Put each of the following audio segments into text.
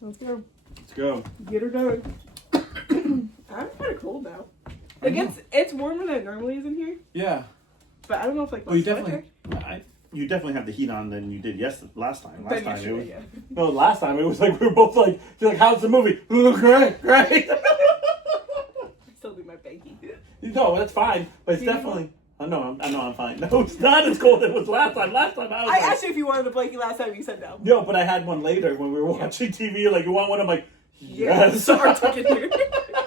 Let's go. Let's go. Get her done. I'm kind of cold now. Like it's warmer than it normally is in here. Yeah. But I don't know if like. Well, you definitely have the heat on than you did last time. Last time it was. Yeah. No, last time it was like we were both like, you're like, how's the movie? Great, great. I still do my banky. No, that's fine, but it's definitely. I know I'm fine. No, it's not as cold as it was last time. Last time I asked you if you wanted a blankie last time. You said no. No, but I had one later when we were watching TV. Like, you want one? I'm like, yes. So I took it here.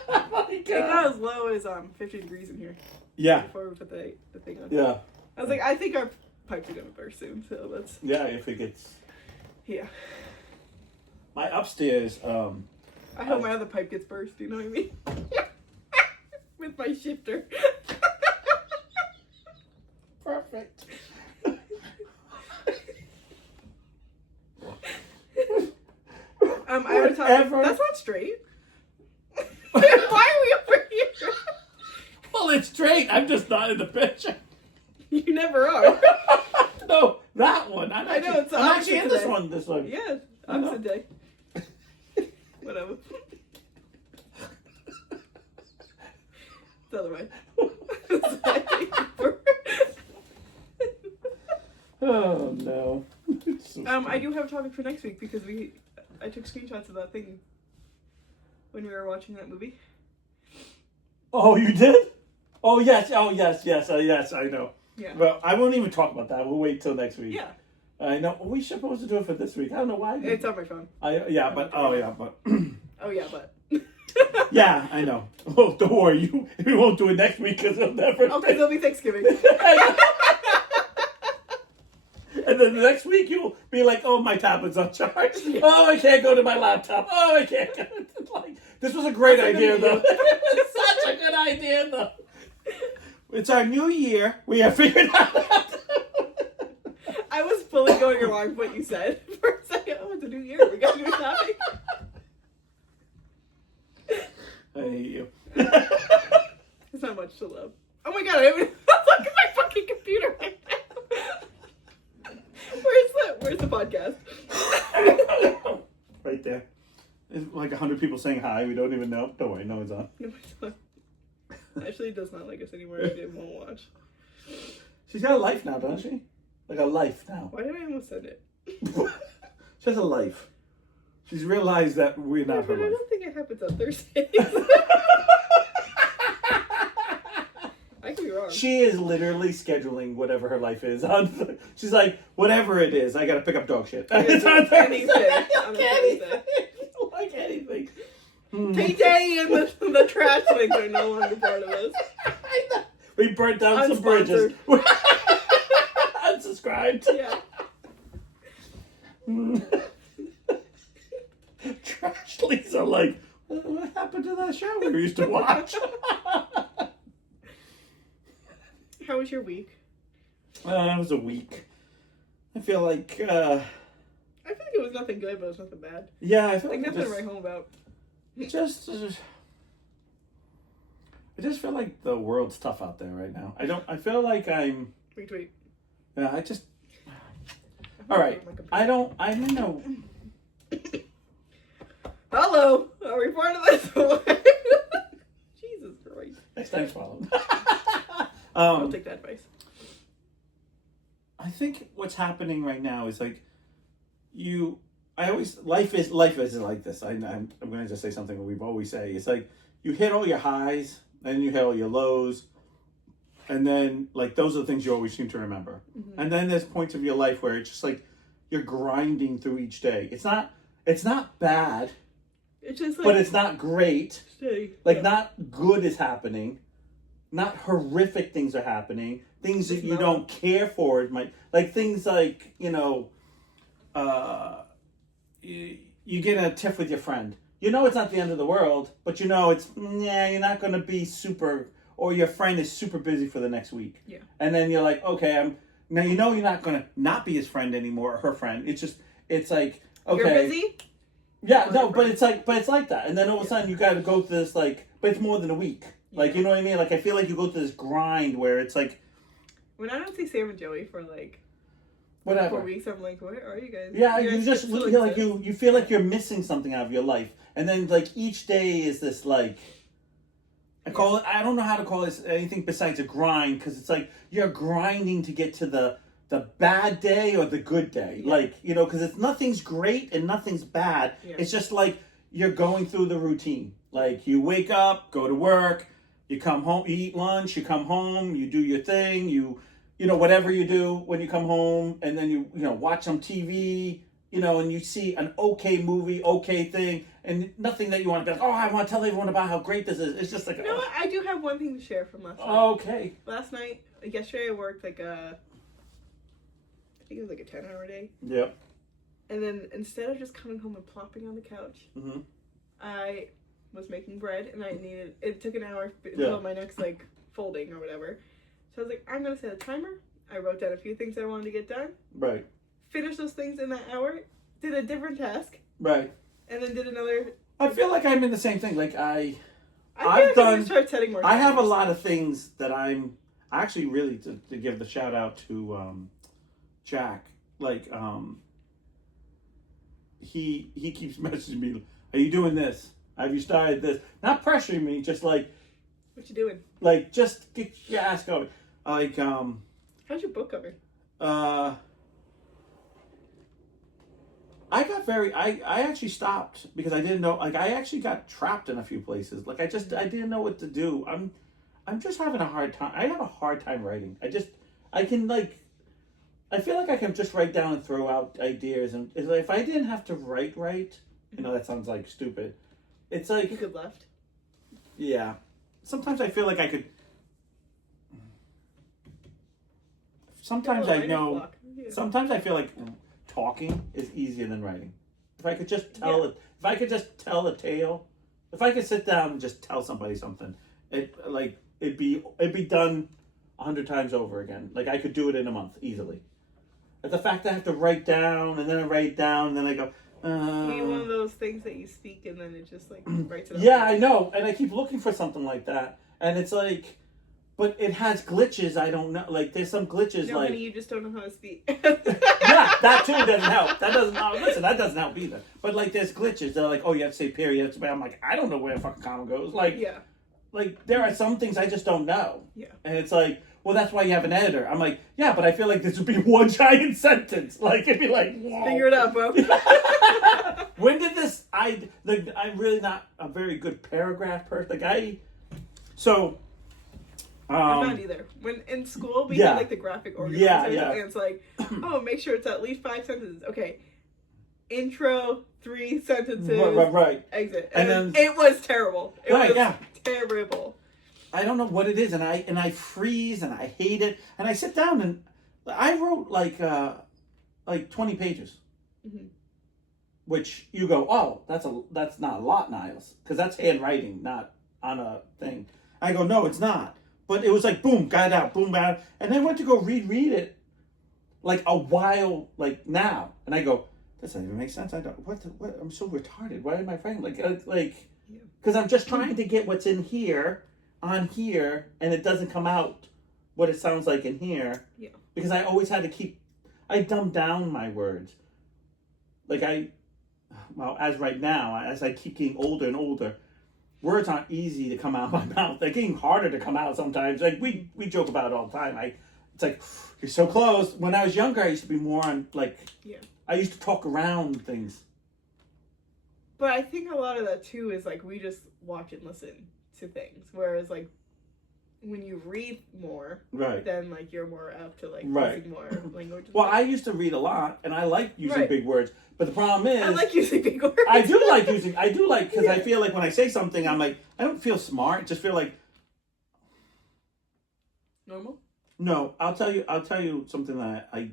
Oh my God. It got as low as 50 degrees in here. Yeah. Before we put the thing on. Yeah. I was like, I think our pipes are gonna burst soon. So let's. Yeah, if it gets. Yeah. My upstairs. I hope my other pipe gets burst. You know what I mean? With my shifter. Perfect. I would talk. That's not straight. Why are we over here? Well, it's straight. I'm just not in the picture. You never are. No, that one. I'm actually in this today. one. This one. Yeah, opposite day. Whatever. The other way. Oh no. So I do have a topic for next week because I took screenshots of that thing when we were watching that movie. Oh, you did? Oh yes. Oh yes. Yes. Yes. I know. Yeah. Well, I won't even talk about that. We'll wait till next week. Yeah. I know. We should supposed to do it for this week. I don't know why. It's on my phone. Oh yeah, but. Oh yeah, but. Yeah, I know. Oh, don't worry. You won't do it next week because it'll never. Oh, because it'll be Thanksgiving. And then the next week you'll be like, oh, my tablet's on charge. Oh, I can't go to my laptop. Oh, I can't go. Like, this was a great idea, though. It's such a good idea, though. It's our new year. We have figured out that. I was fully going along with what you said for a second. Oh, it's a new year. We got to do something. I hate you. There's not much to love. Oh my God, I haven't look at my fucking computer right now. Where's the podcast? Right there. There's like 100 people saying hi. We don't even know. Don't worry, no one's on. No, it's not. Actually, it does not like us anymore. I didn't want to watch. She's got a life now, doesn't she? Like a life now. Why did I almost send it? She has a life. She's realized that we're not her I life. don't think it happens on Thursdays. I could be wrong. She is literally scheduling whatever her life is. She's like, whatever it is, I gotta pick up dog shit. It's on anything. anything. Like anything. PJ and the trash things are no longer part of us. I know. We burnt down some bridges. Unsubscribed. Yeah. Trash Lisa like, what happened to that show we used to watch? How was your week? It was a week. I feel like it was nothing good, but it was nothing bad. yeah, I feel Like like nothing to write home about. I just feel like the world's tough out there right now. I feel like I'm Retweet. yeah, all right. I know. Hello, are we part of this? Jesus Christ. Next time swallow. I'll take that advice. I think what's happening right now is like life is like this. I'm going to just say something that we've always say. It's like you hit all your highs, and you hit all your lows, and then like those are the things you always seem to remember. Mm-hmm. And then there's points of your life where it's just like you're grinding through each day. It's not bad. It's just like, but it's not great. Like not good is happening. Not horrific things are happening. Things that you don't care for. It might like things like you get in a tiff with your friend. You know it's not the end of the world, but you know it's you're not going to be super, or your friend is super busy for the next week. Yeah. And then you're like, okay, now you know you're not going to not be his friend anymore or her friend. It's like okay. You're busy? Yeah, no, but it's like that. And then all of a sudden you got to go through this but it's more than a week. Like, you know what I mean? Like, I feel like you go through this grind where it's like... When I don't see Sam and Joey for, whatever. 4 weeks. I'm like, where are you guys? Yeah, You you guys just still feel like exist. you feel like you're missing something out of your life, and then like each day is this like I don't know how to call this anything besides a grind, because it's like you're grinding to get to the bad day or the good day, like because it's nothing's great and nothing's bad. It's just like you're going through the routine. Like you wake up, go to work, you come home, you eat lunch, you come home, you do your thing, you whatever you do when you come home, and then you watch some TV, and you see an okay movie, okay thing, and nothing that you want to be like, oh, I want to tell everyone about how great this is. It's just like, you know what? I do have one thing to share from last night. Okay. Yesterday I worked like I think it was like a 10-hour day. Yep. And then instead of just coming home and plopping on the couch, I was making bread, and it took an hour until my next like folding or whatever. So I was like, I'm gonna set a timer. I wrote down a few things I wanted to get done. Right. Finished those things in that hour. Did a different task. Right. And then did another. I feel like I'm in the same thing. Like I've done. I'm gonna start setting more. I have a lot of things that I'm actually really to give the shout out to Jack. Like he keeps messaging me. Are you doing this? Have you started this? Not pressuring me, just like. What you doing? Like, just get your ass going. Like, how's your book coming? I actually stopped because I didn't know, like, I actually got trapped in a few places. Like, I didn't know what to do. I'm just having a hard time. I have a hard time writing. I feel like I can just write down and throw out ideas. And it's like, if I didn't have to write, that sounds like stupid. It's like. You could left. Yeah. Sometimes I feel like I could. Sometimes I know. Sometimes I feel like talking is easier than writing. If I could just tell it. If I could just tell a tale. If I could sit down and just tell somebody something, it'd be done 100 times over again. Like I could do it in a month easily. But the fact that I have to write down and then I write down and then I go. Maybe one of those things that you speak and then it just like writes it up. Yeah, I know, and I keep looking for something like that, and it's like, but it has glitches. I don't know. Like there's some glitches. No, like honey, you just don't know how to speak. Yeah, that too doesn't help. That doesn't. Listen, that doesn't help either. But like there's glitches. They're like, oh, you have to say period. I'm like, I don't know where a fucking comma goes. Like Like there are some things I just don't know. Yeah. And it's like, well, that's why you have an editor. I'm like, yeah, but I feel like this would be one giant sentence. Like it'd be like, whoa. Figure it out, bro. When did this? I'm really not a very good paragraph person. I'm not either. When in school we had like the graphic organizer, and it's like, oh, make sure it's at least 5 sentences. Okay, intro, 3 sentences, right. Exit, and then it was terrible. It was terrible. I don't know what it is, and I freeze and I hate it, and I sit down and I wrote like 20 pages. Mm-hmm. Which you go, oh, that's not a lot, Niles, because that's handwriting, not on a thing. I go, no, it's not. But it was like, boom, got it out, boom, got it. And then I went to go read it, like a while, like now, and I go, this doesn't even make sense. I don't. What? I'm so retarded. Why am I writing because I'm just trying to get what's in here, on here, and it doesn't come out what it sounds like in here. Yeah. Because I always had to I dumb down my words. As right now, as I keep getting older and older, words aren't easy to come out of my mouth. They're getting harder to come out sometimes. Like we joke about it all the time. It's like, you're so close. When I was younger, I used to be more on I used to talk around things. But I think a lot of that too is like we just watch and listen to things, whereas like when you read more, then like you're more apt to using more language. Well, I used to read a lot, and I like using big words. But the problem is, I like using big words. I do like because I feel like when I say something, I'm like, I don't feel smart. I just feel like normal. No, I'll tell you something that I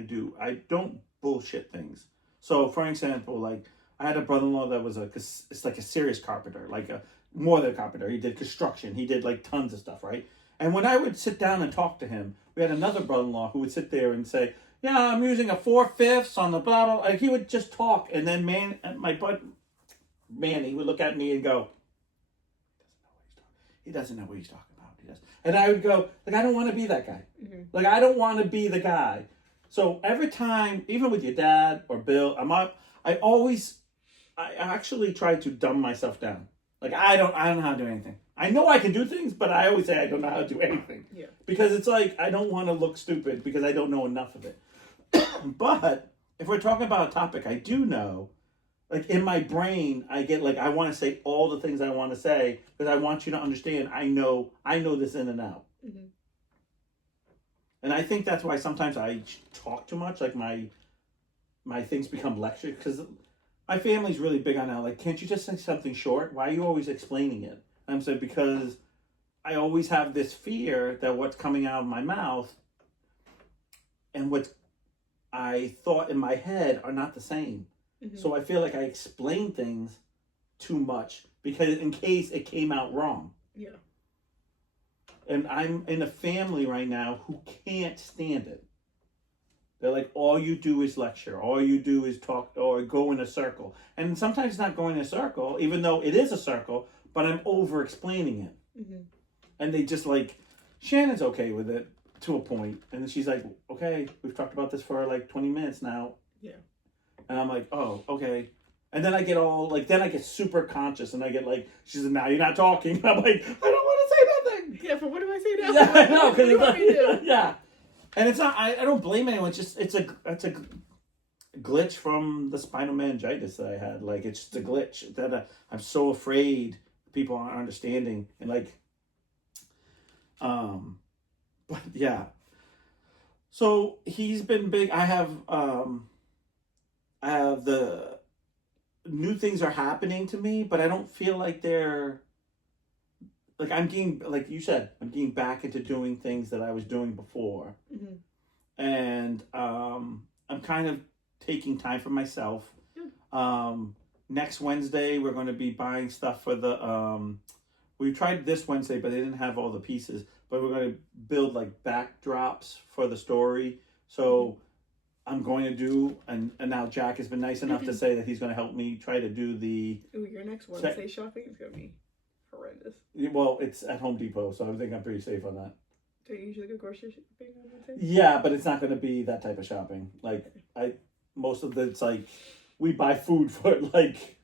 do. I don't bullshit things. So, for example, like I had a brother-in-law that was it's like a serious carpenter, more than a carpenter. He did construction. He did like tons of stuff, right? And when I would sit down and talk to him, we had another brother-in-law who would sit there and say, yeah, I'm using a 4/5 on the bottle. Like he would just talk, and then Manny would look at me and go, he doesn't know what he's talking about. He does. And I would go, like, I don't want to be that guy. Mm-hmm. Like, I don't want to be the guy. So every time, even with your dad or Bill, I actually try to dumb myself down. Like I don't know how to do anything. I know I can do things, but I always say I don't know how to do anything. Yeah. Because it's like I don't want to look stupid because I don't know enough of it. But if we're talking about a topic I do know, like in my brain, I get like I want to say all the things I want to say because I want you to understand. I know this in and out. Mm-hmm. And I think that's why sometimes I talk too much. Like my things become lectures because my family's really big on that. Like, can't you just say something short? Why are you always explaining it? And I'm saying because I always have this fear that what's coming out of my mouth and what I thought in my head are not the same. Mm-hmm. So I feel like I explain things too much because in case it came out wrong. Yeah. And I'm in a family right now who can't stand it. They're like, all you do is lecture. All you do is talk or go in a circle. And sometimes it's not going in a circle, even though it is a circle, but I'm over explaining it. Mm-hmm. And they just like, Shannon's okay with it to a point. And then she's like, okay, we've talked about this for like 20 minutes now. Yeah. And I'm like, oh, okay. And then I get all like, then I get super conscious and I get like, she's like, now you're not talking. And I'm like, I don't want to say nothing. Yeah, but what do I say now? Yeah, I know. What do you want me to do? Yeah. And it's not, I don't blame anyone. It's just, it's a glitch from the spinal meningitis that I had. Like, it's just a glitch that I'm so afraid people aren't understanding. And like, but yeah. So he's been big. I have the new things are happening to me, but I don't feel like they're like I'm getting, like you said, I'm getting back into doing things that I was doing before. Mm-hmm. And I'm kind of taking time for myself. Mm. Next Wednesday, we're going to be buying stuff for the, we tried this Wednesday, but they didn't have all the pieces, but we're going to build like backdrops for the story. So I'm going to do, and now Jack has been nice enough to say that he's going to help me try to do the... Ooh, your next Wednesday shopping is going to be horrendous. Well, it's at Home Depot, so I think I'm pretty safe on that. Don't you usually go grocery shopping on Wednesday? Yeah, but it's not going to be that type of shopping. Like, most of it's like, we buy food for like,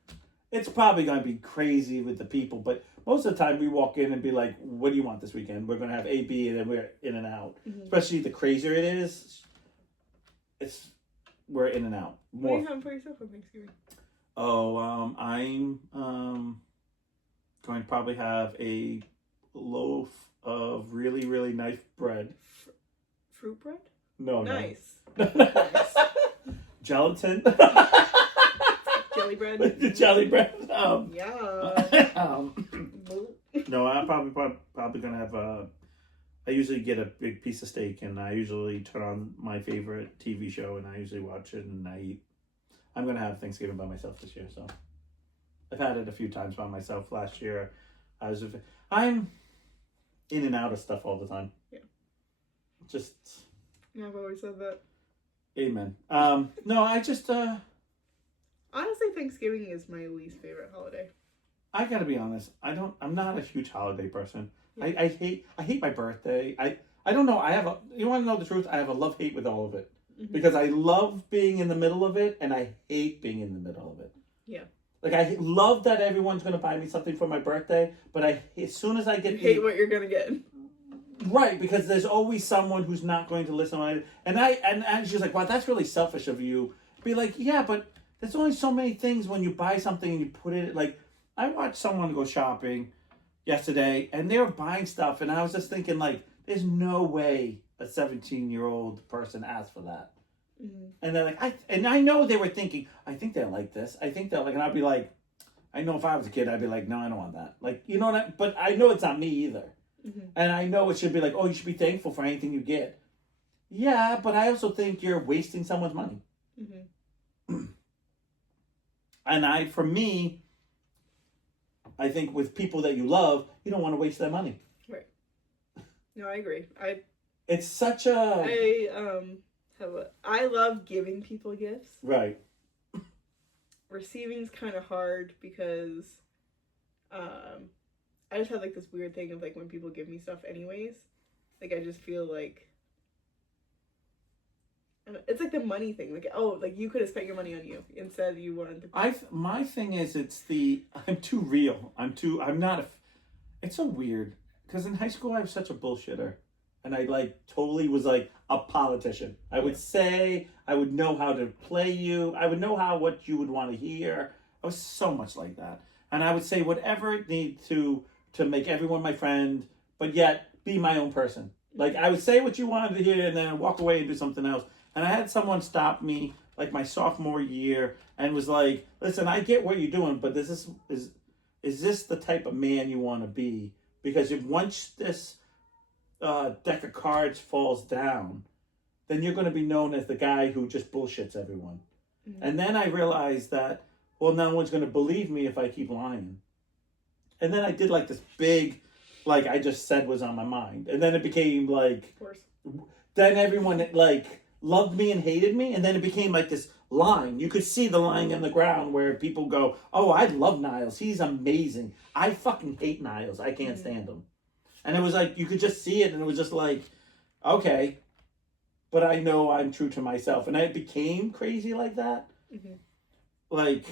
it's probably going to be crazy with the people, but most of the time we walk in and be like, what do you want this weekend? We're going to have A, B, and then we're in and out. Mm-hmm. Especially the crazier it is, we're in and out. More. What are you having for yourself on Thanksgiving? Oh, I'm going to probably have a loaf of really, really nice bread. Fruit bread? No, nice. No. Nice. Gelatin. Jelly bread. Jelly bread. Yeah. No, I'm probably gonna have I usually get a big piece of steak, and I usually turn on my favorite TV show, and I usually watch it, and I eat. I'm gonna have Thanksgiving by myself this year, so I've had it a few times by myself. Last year, I'm in and out of stuff all the time. Yeah. Just. Yeah, I've always said that. Amen. No, I just. Honestly, Thanksgiving is my least favorite holiday. I gotta be honest. I'm not a huge holiday person. Yeah. I hate my birthday. I don't know. You want to know the truth? I have a love-hate with all of it. Mm-hmm. Because I love being in the middle of it, and I hate being in the middle of it. Yeah. Like, I love that everyone's going to buy me something for my birthday, but as soon as I get... You hate what you're going to get. Right, because there's always someone who's not going to listen to it. And she's like, wow, that's really selfish of you. Be like, yeah, but there's only so many things when you buy something and you put it... Like, I watched someone go shopping yesterday, and they were buying stuff, and I was just thinking, like, there's no way a 17-year-old person asked for that. Mm-hmm. And they're like, I know they were thinking, I think they'll like this. I think they'll like, and I'd be like, I know if I was a kid, I'd be like, no, I don't want that. Like, you know what but I know it's not me either. Mm-hmm. And I know it should be like, oh, you should be thankful for anything you get. Yeah, but I also think you're wasting someone's money. Mm-hmm. And for me, I think with people that you love, you don't want to waste their money. Right. No, I agree. It's such a... I love giving people gifts. Right. Receiving's kind of hard because I just have like this weird thing of like when people give me stuff anyways, like I just feel like And it's like the money thing. Like, oh, like you could have spent your money on you instead you wanted to. My thing is, I'm too real. I'm not a, it's so weird. Because in high school, I was such a bullshitter. And I, like, totally was, like, a politician. I would say, I would know how to play you. I would know what you would want to hear. I was so much like that. And I would say whatever it needed to make everyone my friend, but yet be my own person. Like, I would say what you wanted to hear and then walk away and do something else. And I had someone stop me, like, my sophomore year and was like, listen, I get what you're doing, but is this the type of man you want to be? Because if once this deck of cards falls down, then you're going to be known as the guy who just bullshits everyone. Mm-hmm. And then I realized that, well, no one's going to believe me if I keep lying. And then I did like this big, like I just said was on my mind. And then it became like, of course. Then everyone like loved me and hated me. And then it became like this line. You could see the line in the ground where people go, oh, I love Niles. He's amazing. I fucking hate Niles. I can't stand him. And it was like, you could just see it. And it was just like, okay, but I know I'm true to myself. And I became crazy like that. Mm-hmm. Like,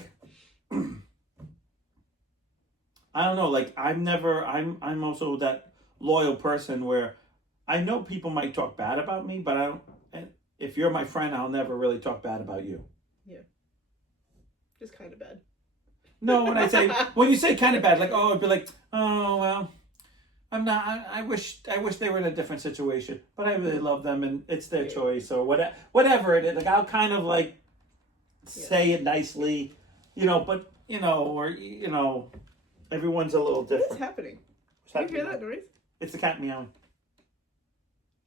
I don't know. Like, I'm also that loyal person where I know people might talk bad about me, but I don't, if you're my friend, I'll never really talk bad about you. Yeah. Just kind of bad. No, when you say kind of bad, like, oh, I'd be like, oh, well, I'm not, I wish they were in a different situation, but I really love them and it's their choice or whatever it is. Like, I'll kind of like say it nicely, but, or, everyone's a little different. What's happening? Can you hear that noise? It's the cat meowing.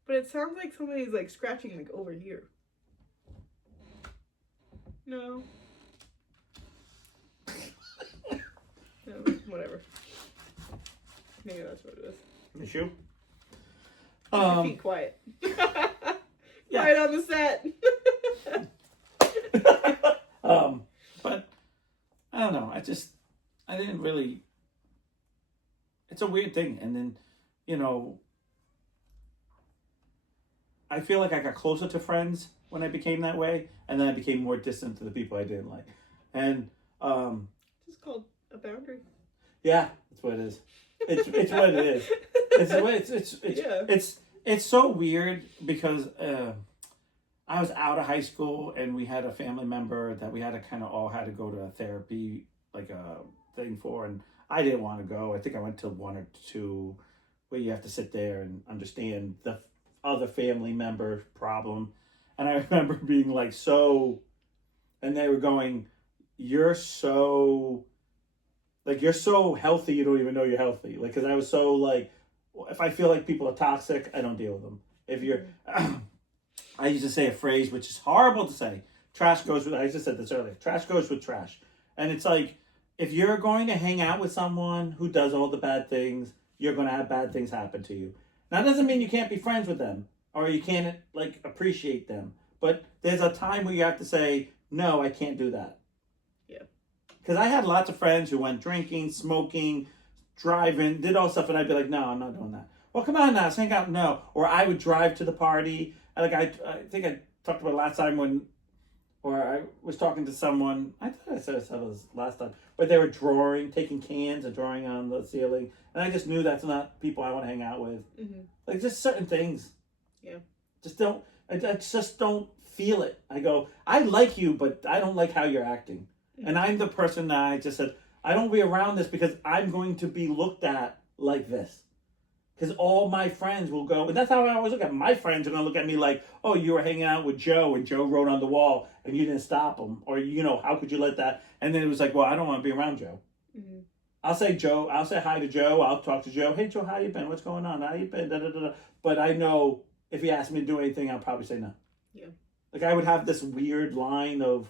But it sounds like somebody's like scratching like over here. No. No, whatever. Maybe that's what it is. The shoe? Keep your feet quiet. Right on the set. But I don't know. I didn't really. It's a weird thing, and then, I feel like I got closer to friends when I became that way, and then I became more distant to the people I didn't like, and it's called a boundary. Yeah, that's what it is. It's what it is. It's so weird because I was out of high school and we had a family member that we had to kind of all had to go to a therapy like a thing for, and I didn't want to go. I think I went to one or two where you have to sit there and understand the other family member problem. And I remember being like, and they were going, you're so healthy, you don't even know you're healthy. Like, because I was so like, if I feel like people are toxic, I don't deal with them. If you're, I used to say a phrase, which is horrible to say. Trash goes with, I just said this earlier, trash goes with trash. And it's like, if you're going to hang out with someone who does all the bad things, you're going to have bad things happen to you. Now, that doesn't mean you can't be friends with them or you can't, like, appreciate them. But there's a time where you have to say, no, I can't do that. Yeah. Because I had lots of friends who went drinking, smoking, driving, did all stuff, and I'd be like, no, I'm not doing that. Well, come on now, let's hang out. No. Or I would drive to the party. Like, I think I talked about last time or I was talking to someone, I thought I said this last time, but they were taking cans and drawing on the ceiling. And I just knew that's not people I want to hang out with. Mm-hmm. Like, just certain things. Yeah. I just don't feel it. I go, I like you, but I don't like how you're acting. Mm-hmm. And I'm the person that I just said, I don't be around this because I'm going to be looked at like this. Because all my friends will go, and that's how I always look at my friends are going to look at me like, oh, you were hanging out with Joe, and Joe wrote on the wall, and you didn't stop him. Or, how could you let that? And then it was like, well, I don't want to be around Joe. Mm-hmm. I'll say hi to Joe, I'll talk to Joe. Hey, Joe, how you been? What's going on? How you been? Da, da, da, da. But I know if he asked me to do anything, I'll probably say no. Yeah. Like, I would have this weird line of,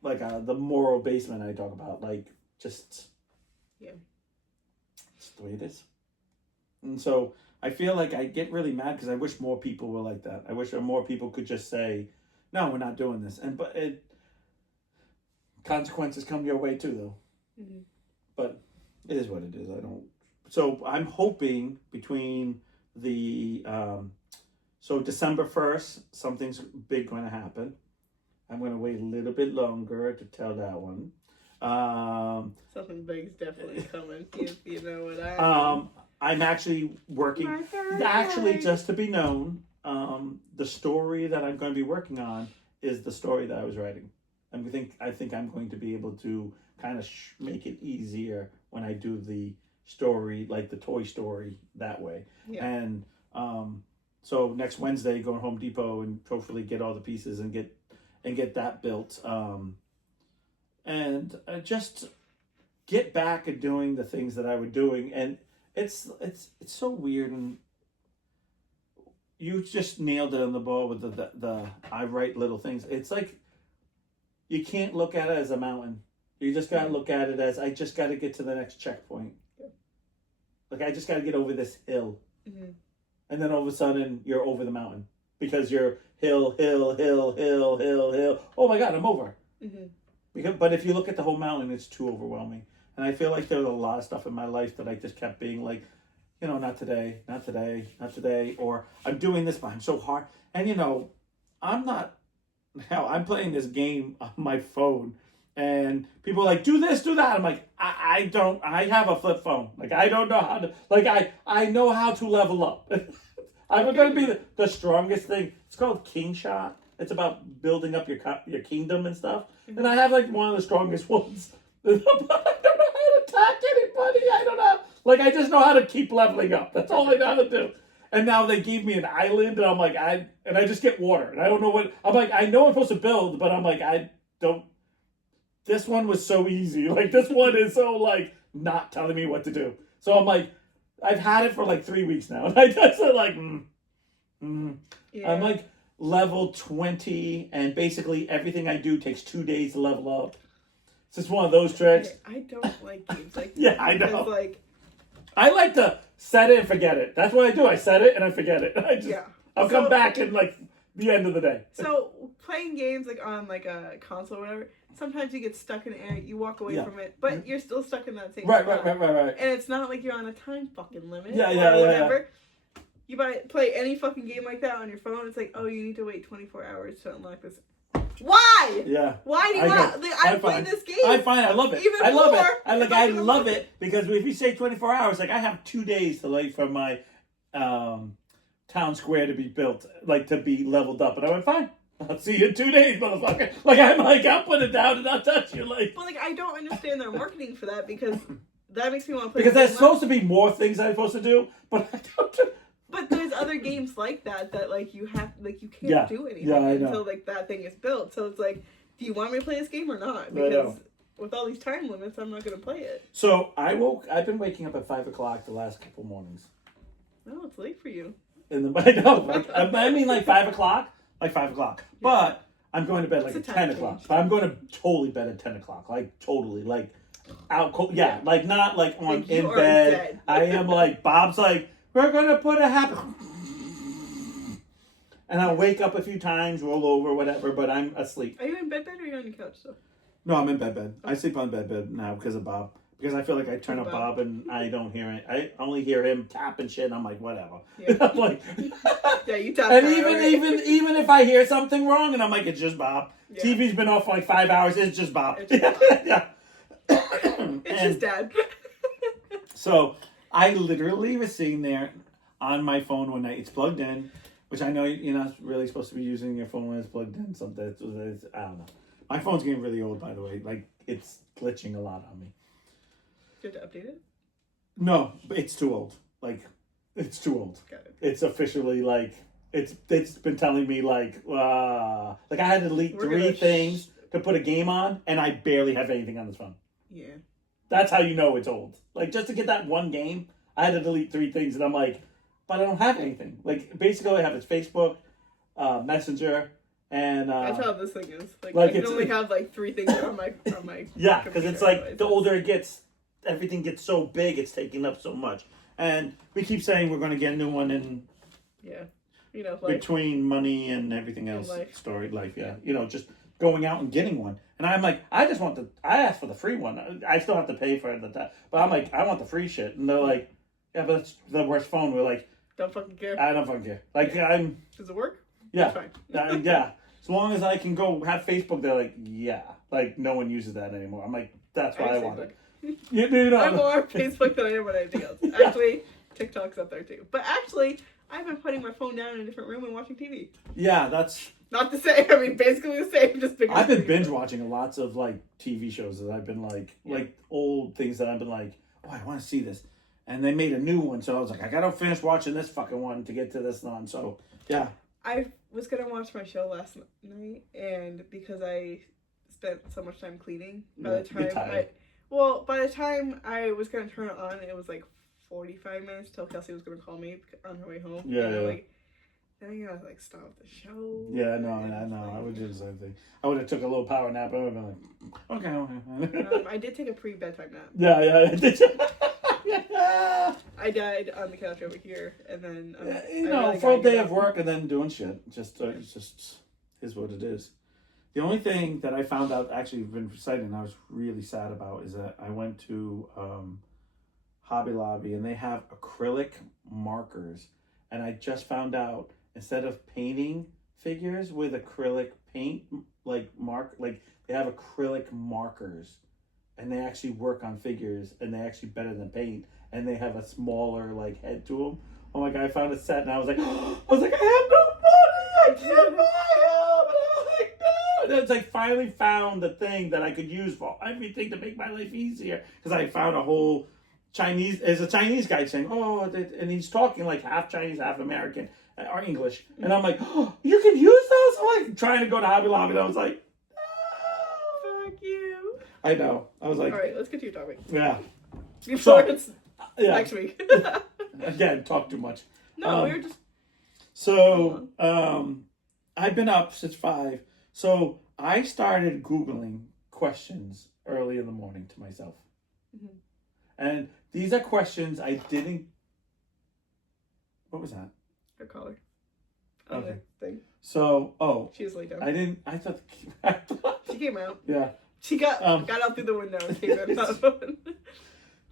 like, the moral basement I talk about. Like, just... Yeah. It's the way it is. And so I feel like I get really mad because I wish more people were like that. I wish more people could just say, no, we're not doing this. But consequences come your way too, though. Mm-hmm. But it is what it is. So I'm hoping between the So December 1st, something's big going to happen. I'm going to wait a little bit longer to tell that one. Something big's definitely coming. You know what I mean. I'm actually working. Actually, just to be known, the story that I'm going to be working on is the story that I was writing. I think I'm going to be able to kind of make it easier when I do the story, like the Toy Story, that way. Yeah. And so next Wednesday, go to Home Depot and hopefully get all the pieces and get that built. And just get back at doing the things that I was doing. And it's so weird, and you just nailed it on the ball with the I write little things. It's like you can't look at it as a mountain. You just gotta look at it as I just gotta get to the next checkpoint. Yeah. Like I just gotta get over this hill, and then all of a sudden you're over the mountain because you're hill. Oh my God, I'm over. But if you look at the whole mountain, it's too overwhelming. And I feel like there was a lot of stuff in my life that I just kept being like, not today, or I'm doing this, but I'm so hard. And I'm playing this game on my phone, and people are like, do this, do that. I'm like, I have a flip phone. Like, I don't know how to, like, I know how to level up. I'm going to be the strongest thing. It's called King Shot. It's about building up your kingdom and stuff. And I have like one of the strongest ones. I don't know how to attack anybody. I don't know. Like, I just know how to keep leveling up. That's all I know how to do. And now they gave me an island, and I'm like, I just get water. And I don't know what, I'm like, I know I'm supposed to build, but I'm like, this one was so easy. Like, this one is so, like, not telling me what to do. So I'm like, I've had it for like 3 weeks now. And I just like, Yeah. I'm like level 20, and basically everything I do takes 2 days to level up. It's just one of those tricks. I don't like games like that. Yeah, I know. I like to set it and forget it. That's what I do. I set it and I forget it. I'll come back in like the end of the day. So playing games like on like a console or whatever, sometimes you get stuck in an area, you walk away from it, but you're still stuck in that same spot. Right. And it's not like you're on a time fucking limit or whatever. Yeah. You play any fucking game like that on your phone, it's like, oh, you need to wait 24 hours to unlock this. Why? Yeah. Why do you want? I play this game. I find I love it. I love it because if you say 24 hours, like I have 2 days to wait for my town square to be built, like to be leveled up, and I went fine. I'll see you in 2 days, motherfucker. Like I'm like I'll put it down and I'll touch you. Like, but like I don't understand their marketing for that because that makes me want to play. Because there's supposed to be more things I'm supposed to do, but I don't. But there's other games like that like you have like you can't do anything until like that thing is built. So it's like, do you want me to play this game or not? Because with all these time limits, I'm not going to play it. So I've been waking up at 5 o'clock the last couple mornings. No, it's late for you. I know. I mean like 5 o'clock, Yeah. But I'm going to bed like at 10 o'clock. But I'm going to totally bed at 10 o'clock, like totally, like out cold. Yeah, like not like on like in bed. Dead. I am like Bob's like, we're going to put a happy... And I'll wake up a few times, roll over, whatever, but I'm asleep. Are you in bed or are you on your couch, though? No, I'm in bed. Okay. I sleep on bed now because of Bob. Because I feel like I turn up Bob and I don't hear it. I only hear him tap and shit, and I'm like, whatever. Yeah. I'm like... Yeah, you tap. And even if I hear something wrong, and I'm like, it's just Bob. Yeah. TV's been off for like 5 hours, it's just Bob. It's just Bob. Yeah. It's just Dad. So... I literally was sitting there on my phone one night. It's plugged in, which I know you're not really supposed to be using your phone when it's plugged in. Something I don't know. My phone's getting really old, by the way. Like it's glitching a lot on me. Do you have to update it? No, but it's too old. Like it's too old. Got it. It's officially like it's been telling me like I had to delete 3 things to put a game on, and I barely have anything on this phone. Yeah. That's how you know it's old. Like, just to get that one game, I had to delete 3 things, and I'm like, but I don't have anything. Like, basically, all I have is Facebook, Messenger, and... That's how this thing is. Like I can only have, 3 things on my yeah, because it's like, the older it gets, everything gets so big, it's taking up so much. And we keep saying we're going to get a new one in... Yeah. Between money and everything else. Life, yeah. Just going out and getting one. And I'm like, I asked for the free one. I still have to pay for it at the time. But I'm like, I want the free shit. And they're like, yeah, but it's the worst phone. We're like, Don't fucking care. I don't fucking care. Like, I'm... Does it work? Yeah. Fine. Yeah. As long as I can go have Facebook, they're like, yeah. Like, no one uses that anymore. I'm like, that's why I want it. You know. I'm more on Facebook than I am on anything else. Actually, TikTok's up there too. But actually, I've been putting my phone down in a different room and watching TV. Yeah, that's... Not the same. I mean, basically the same, just bigger. I've been binge watching lots of, like, TV shows that I've been, like old things that I've been like, oh, I want to see this. And they made a new one, so I was like, I gotta finish watching this fucking one to get to this one. So, yeah. I was gonna watch my show last night, and because I spent so much time cleaning, by the time I was gonna turn it on, it was like 45 minutes till Kelsey was gonna call me on her way home. Yeah. Like, then I gotta like stop the show. Yeah, no, I know. I would do the same thing. I would have took a little power nap. I would have been like, okay. I did take a pre-bedtime nap. Yeah. I died on the couch over here, and then for a day of work and then doing shit. Just is what it is. The only thing that I found out actually been exciting, and I was really sad about, is that I went to Hobby Lobby and they have acrylic markers, and I just found out instead of painting figures with acrylic paint, they have acrylic markers, and they actually work on figures, and they're actually better than paint, and they have a smaller like head to them. Oh my god, I found a set, and I was like, I have no money, I can't buy them. And I was like, no. And it's like finally found the thing that I could use for everything to make my life easier, because I found a whole Chinese. There's a Chinese guy saying, and he's talking like half Chinese, half American, or English, and I'm like, you can use those. I'm like trying to go to Hobby Lobby, and I was like, fuck you. I know. I was like, all right, let's get to your topic. Yeah. Before it's next week. Again, talk too much. No, we were just. So, I've been up since 5. So I started Googling questions early in the morning to myself. Mm-hmm. And these are questions I didn't. What was that? Her collar. Okay. Thing. So, she was laid down. I thought. She came out. Yeah. She got out through the window and came out.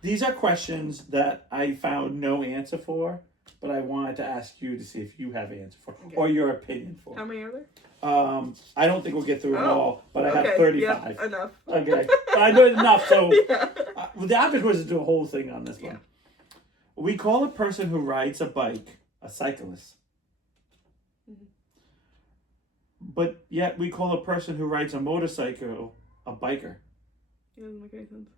These are questions that I found no answer for, but I wanted to ask you to see if you have an answer for, or your opinion for. How many are there? I don't think we'll get through them all, but I have 35. Yep, enough. Okay. I know enough, so the average was to do a whole thing on this one. We call a person who rides a bike a cyclist. Mm-hmm. But yet we call a person who rides a motorcycle a biker. It doesn't make any sense.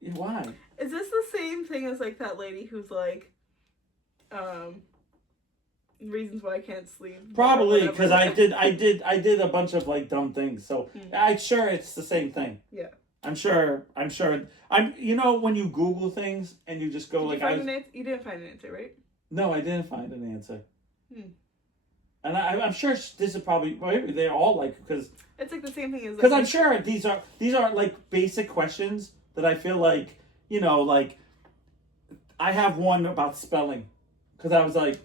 Yeah, why? Is this the same thing as like that lady who's like, reasons why I can't sleep? Probably, because I did a bunch of like dumb things. So I'm sure it's the same thing. Yeah. I'm sure. You know when you Google things and you just go you didn't find an answer, right? No, I didn't find an answer. And I'm sure this is probably they're all like, because it's like the same thing as, because I'm sure these are like basic questions that I feel like, like I have one about spelling, because I was like,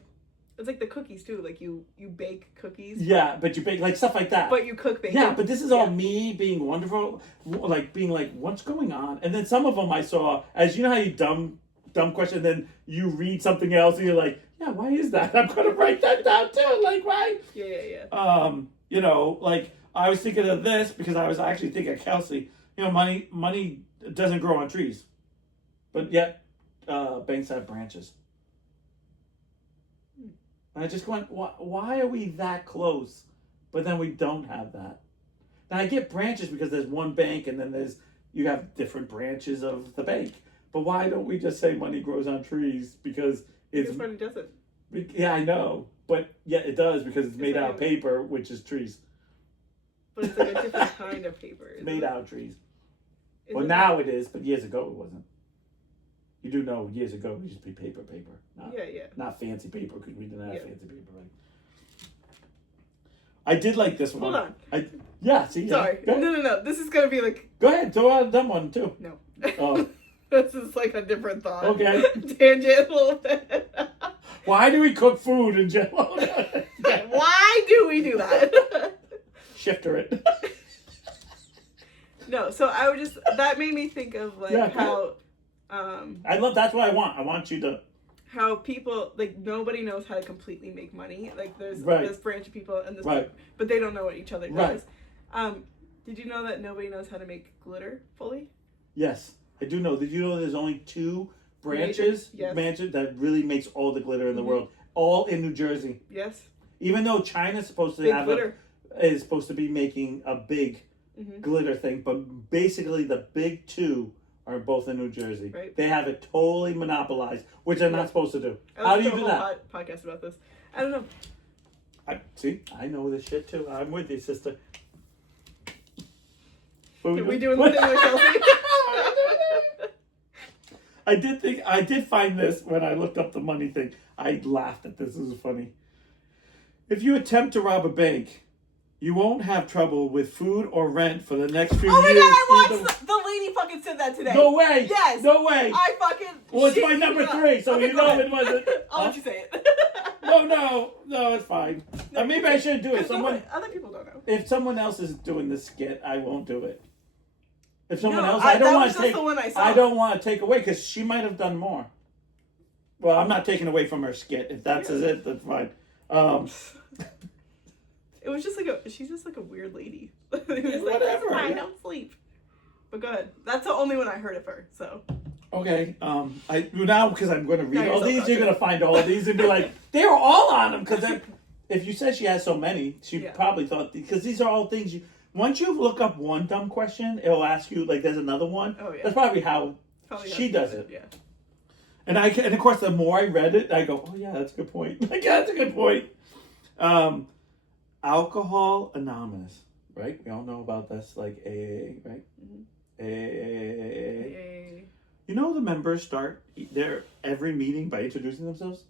it's like the cookies too, like you bake cookies. Yeah, but you bake like stuff like that. But you cook bacon. Yeah, but this is all me being wonderful, like being like, what's going on? And then some of them I saw, as you know how you dumb question, then you read something else and you're like, yeah, why is that? I'm gonna write that down too. Like, why? Yeah. Like I was thinking of this because I was actually thinking of Kelsey. Money doesn't grow on trees, but yet banks have branches. And I just went, why are we that close, but then we don't have that? Now I get branches because there's one bank and then you have different branches of the bank. But why don't we just say money grows on trees? Because money doesn't. Yeah, I know. But yeah, it does, because it's made out of paper, which is trees. But it's like a different kind of paper. Made out of trees. Well, now it is, but years ago it wasn't. You do know years ago it used to be paper. Not fancy paper, because we didn't have fancy paper, right? I did like this one. Hold on. Sorry. No. This is going to be like... Go ahead, throw out a dumb one, too. No. Oh. This is like a different thought. Okay. Tangent a little bit. Why do we cook food in general? Why do we do that? Shifter it. No, so I that made me think of like how... that's what I want. I want you to... how people, like, nobody knows how to completely make money. Like, there's Right. this branch of people and this, Right. but they don't know what each other does. Right. Did you know that nobody knows how to make glitter fully? Yes, I do know. Did you know there's only 2 branches Yes. that really makes all the glitter in the world, all in New Jersey? Yes. Even though China's supposed to Big glitter. is supposed to be making a big glitter thing, but basically the big 2 are both in New Jersey. Right. They have it totally monopolized, which they're not supposed to do. How do you do that? Podcast about this. I don't know. I know this shit too. I'm with you, sister. Are we doing the thing with Kelsey? I did find this when I looked up the money thing. I laughed at this. This is funny. If you attempt to rob a bank, you won't have trouble with food or rent for the next few years. Oh my god, I watched the lady fucking said that today. No way. Yes. No way. I fucking. Well, it's my number 3, so you know it wasn't. I'll let you say it. No, it's fine. Maybe I shouldn't do it. Other people don't know. If someone else is doing this skit, I won't do it. If someone else, I don't want to take. The one I saw. I don't want to take away because she might have done more. Well, I'm not taking away from her skit. If that's it, that's fine. It was just she's just like a weird lady. Whatever. I don't sleep. But go ahead. That's the only one I heard of her. So. Okay. Now because I'm going to read all these, so you're going to find all of these and be like, they were all on them. Because if you said she has so many, she probably thought because these are all things you. Once you look up one dumb question, it'll ask you like there's another one. Oh yeah. That's probably how she does it. Yeah. And of course the more I read it, I go, oh yeah, that's a good point. Like that's a good point. Alcohol Anonymous, right? We all know about this, like AA, right? Mm-hmm. AA. You know the members start their every meeting by introducing themselves?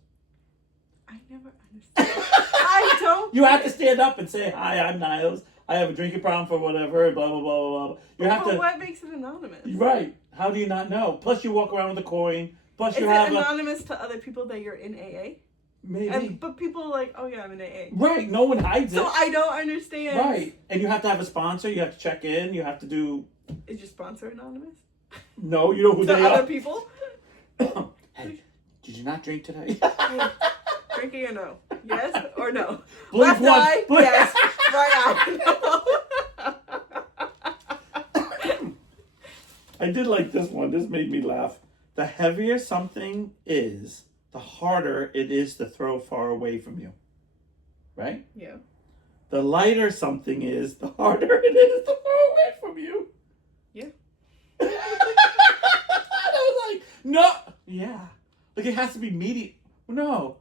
I never understand. I don't. You have to stand up and say, hi, I'm Niles. I have a drinking problem for whatever, blah, blah, blah, blah, blah. You have to. What makes it anonymous? Right. How do you not know? Plus you walk around with a coin. Plus Is it anonymous to other people that you're in AA? Maybe. But people are like, oh yeah, I'm in AA. Right. No one hides it. So I don't understand. Right. And you have to have a sponsor. You have to check in. You have to do. Is your sponsor anonymous? No, you know who they are. To other people? Hey, did you not drink today? Hey, drinking or no? Yes or no? Left eye, yes. Right eye, no. I did like this one. This made me laugh. The heavier something is, the harder it is to throw far away from you. Right? Yeah. The lighter something is, the harder it is to throw away from you. Yeah. And I was like, no. Yeah. Like it has to be medium. No.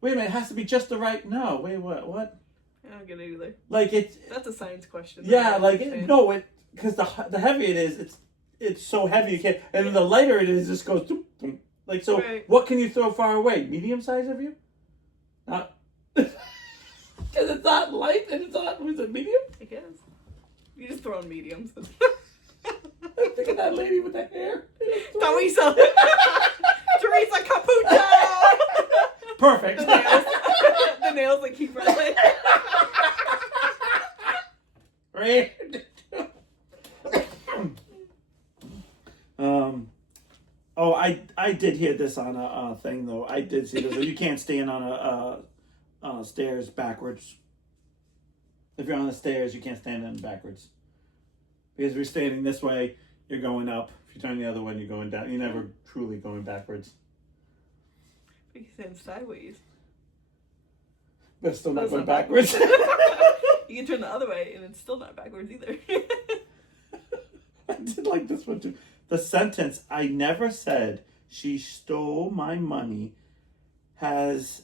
Wait a minute. It has to be just the right. No. Wait, what? I don't get it either. Like it's. That's a science question. Yeah, no, because the heavier it is, it's so heavy you can't, and then the lighter it is, just goes like so. Right. What can you throw far away? Medium size of you? Not because it's not light and it's not. Was it medium? I guess you just throw in mediums. I'm thinking that lady with the hair. Teresa Caputo. Perfect. The nails that keep rolling. Right. Oh, I did hear this on a thing though. I did see this. You can't stand on a stairs backwards. If you're on the stairs, you can't stand on backwards. Because if you're standing this way, you're going up. If you turn the other way, you're going down. You're never truly going backwards. But you stand sideways. But it's still not going backwards. You can turn the other way, and it's still not backwards either. I did like this one too. The sentence, I never said she stole my money, has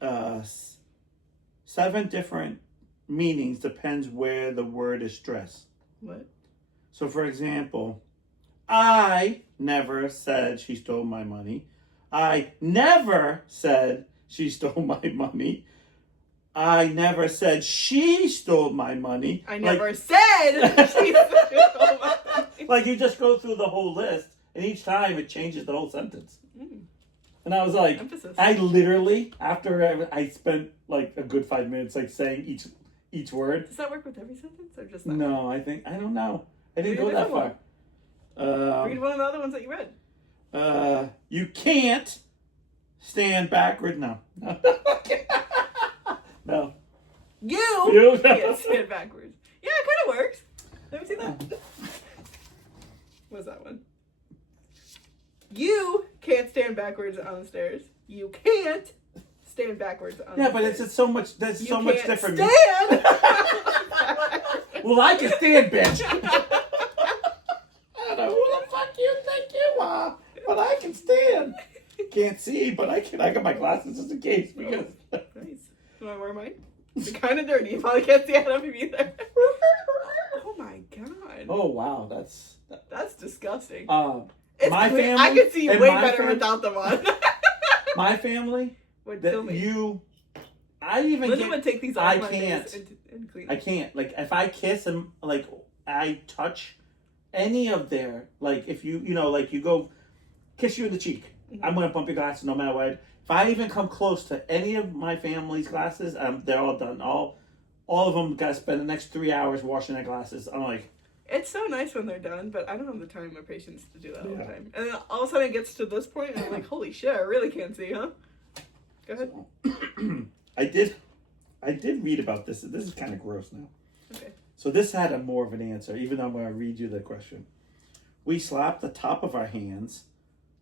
7 different meanings, depends where the word is stressed. What? So, for example, I never said she stole my money. I never said she stole my money. I never said she stole my money. I never said she stole my money. Like you just go through the whole list, and each time it changes the whole sentence. And I was like, emphasis. I literally, after I spent like a good 5 minutes like saying each word. Does that work with every sentence or just that? No, I don't know. I didn't go that far. Read one of the other ones that you read. You can't stand backward. No. No. You can't stand backwards. Yeah, it kind of works. Let me see that. What's that one? You can't stand backwards on the stairs. You can't stand backwards on the stairs. Yeah, but it's just so much. There's so much different. Stand. Well, I can stand, bitch. I don't know who the fuck you think you are, but I can stand. Can't see, but I can. I got my glasses just in case because. Nice. You want to wear mine? They're kind of dirty. You probably can't see out of them either. Oh my god. Oh wow, that's disgusting. My family. I could see you way better without them on. My family. Would kill me. I even Linda would take these off. I can't. And clean I can't. Like if I kiss and like I touch any of their like if you like you go kiss you in the cheek, I'm gonna bump your glasses no matter what. If I even come close to any of my family's glasses, they're all done. All of them got to spend the next 3 hours washing their glasses. I'm like, it's so nice when they're done, but I don't have the time or patience to do that all the time. And then all of a sudden it gets to this point, and I'm like, holy shit, I really can't see, huh? Go ahead. I did read about this. This is kind of gross now. Okay. So this had a more of an answer, even though I'm going to read you the question. We slap the top of our hands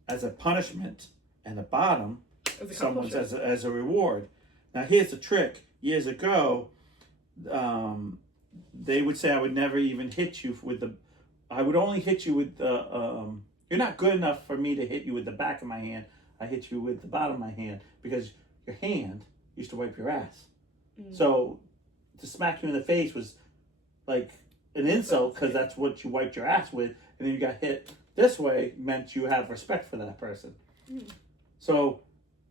as a punishment, and the bottom someone's as a reward. Now here's the trick. Years ago, they would say I would never even hit you with the. I would only hit you with the. You're not good enough for me to hit you with the back of my hand. I hit you with the bottom of my hand because your hand used to wipe your ass. So to smack you in the face was like an insult because that's what you wiped your ass with, and then you got hit this way meant you have respect for that person. So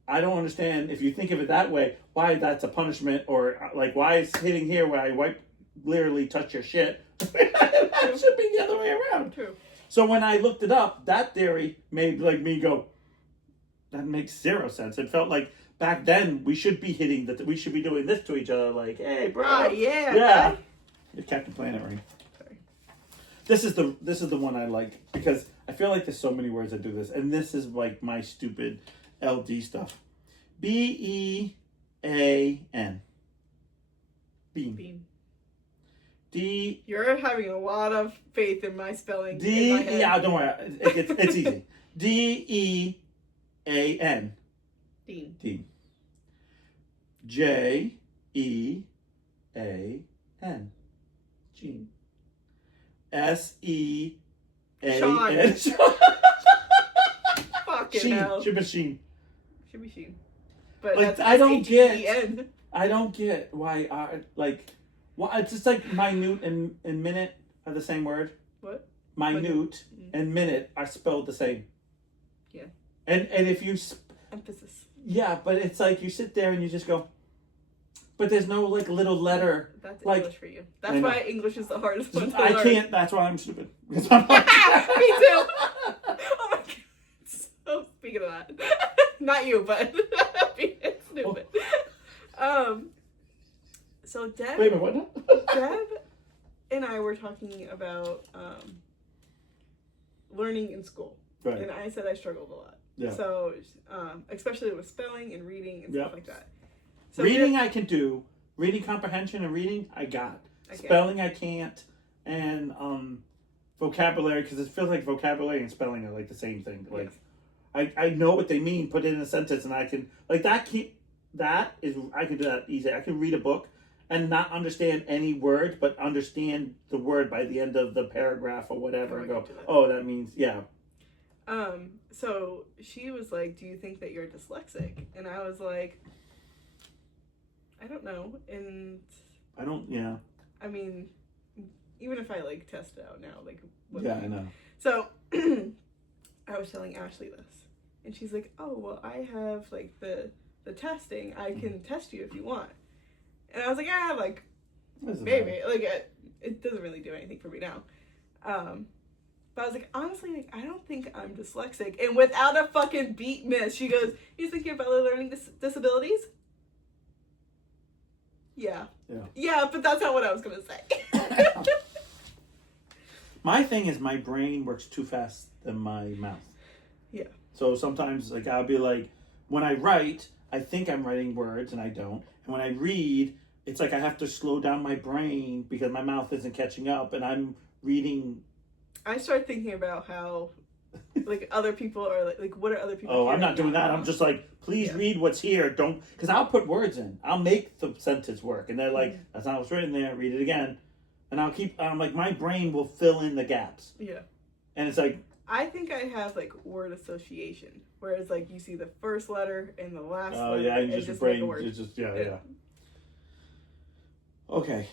I don't understand if you think of it that way, why that's a punishment, or like why is hitting here where I literally touch your shit? That should be the other way around. True. So when I looked it up, that theory made like me go, that makes zero sense. It felt like back then we should be hitting that. We should be doing this to each other, like, hey, bro, yeah. It's Captain Planet ring. Sorry. This is the one I like because I feel like there's so many words that do this, and this is like my stupid LD stuff. BEAN. Bean. D. You're having a lot of faith in my spelling. D. In my head. Yeah, don't worry. It's easy. DEAN. Dean. JEAN. Gene. SEAN. Fucking Sheen. hell. Should be Sheen. Should be Sheen. But like, that's I don't H-E-N. get why it's just like minute and minute are the same word. What? Minute and minute are spelled the same. Yeah. And if you emphasis. Yeah, but it's like you sit there and you just go, but there's no like little letter. That's like, English for you. That's why English is the hardest one to I learn. can't. That's why I'm stupid. Me too. Oh my god. So speaking of that, not you, but being stupid. So Deb. Wait a minute. What? Deb and I were talking about learning in school, right. And I said I struggled a lot. Yeah. So, especially with spelling and reading and stuff like that. So reading I can do. Reading comprehension and reading I got. Spelling I can't. And vocabulary, because it feels like vocabulary and spelling are like the same thing. Like I know what they mean, put it in a sentence, and I can like that. I can do that easy. I can read a book and not understand any word, but understand the word by the end of the paragraph or whatever. And go, oh, that means So she was like, do you think that you're dyslexic? And I was like, I don't know. And I don't, I mean, even if I like test it out now, like, I know. So I was telling Ashley this, and she's like, oh, well, I have like the testing. I can test you if you want. And I was like, like, maybe. Like, it doesn't really do anything for me now. But I was like, honestly, like, I don't think I'm dyslexic. And without a fucking beat miss, she goes, you think you're about learning disabilities? Yeah. Yeah, but that's not what I was going to say. My thing is my brain works too fast than my mouth. Yeah. So sometimes, like, I'll be like, when I write, I think I'm writing words and I don't. And when I read, it's like I have to slow down my brain because my mouth isn't catching up and I'm reading. I start thinking about how, like, other people are like what are other people? Oh, I'm not doing that. I'm just like, please read what's here. Don't, because I'll put words in. I'll make the sentence work, and they're like, that's not what's written there. Read it again, and I'm like, my brain will fill in the gaps. Yeah. And it's like, I think I have like word association, whereas like you see the first letter and the last. Oh letter, yeah, and just just brain, make a word. it's just yeah. Okay,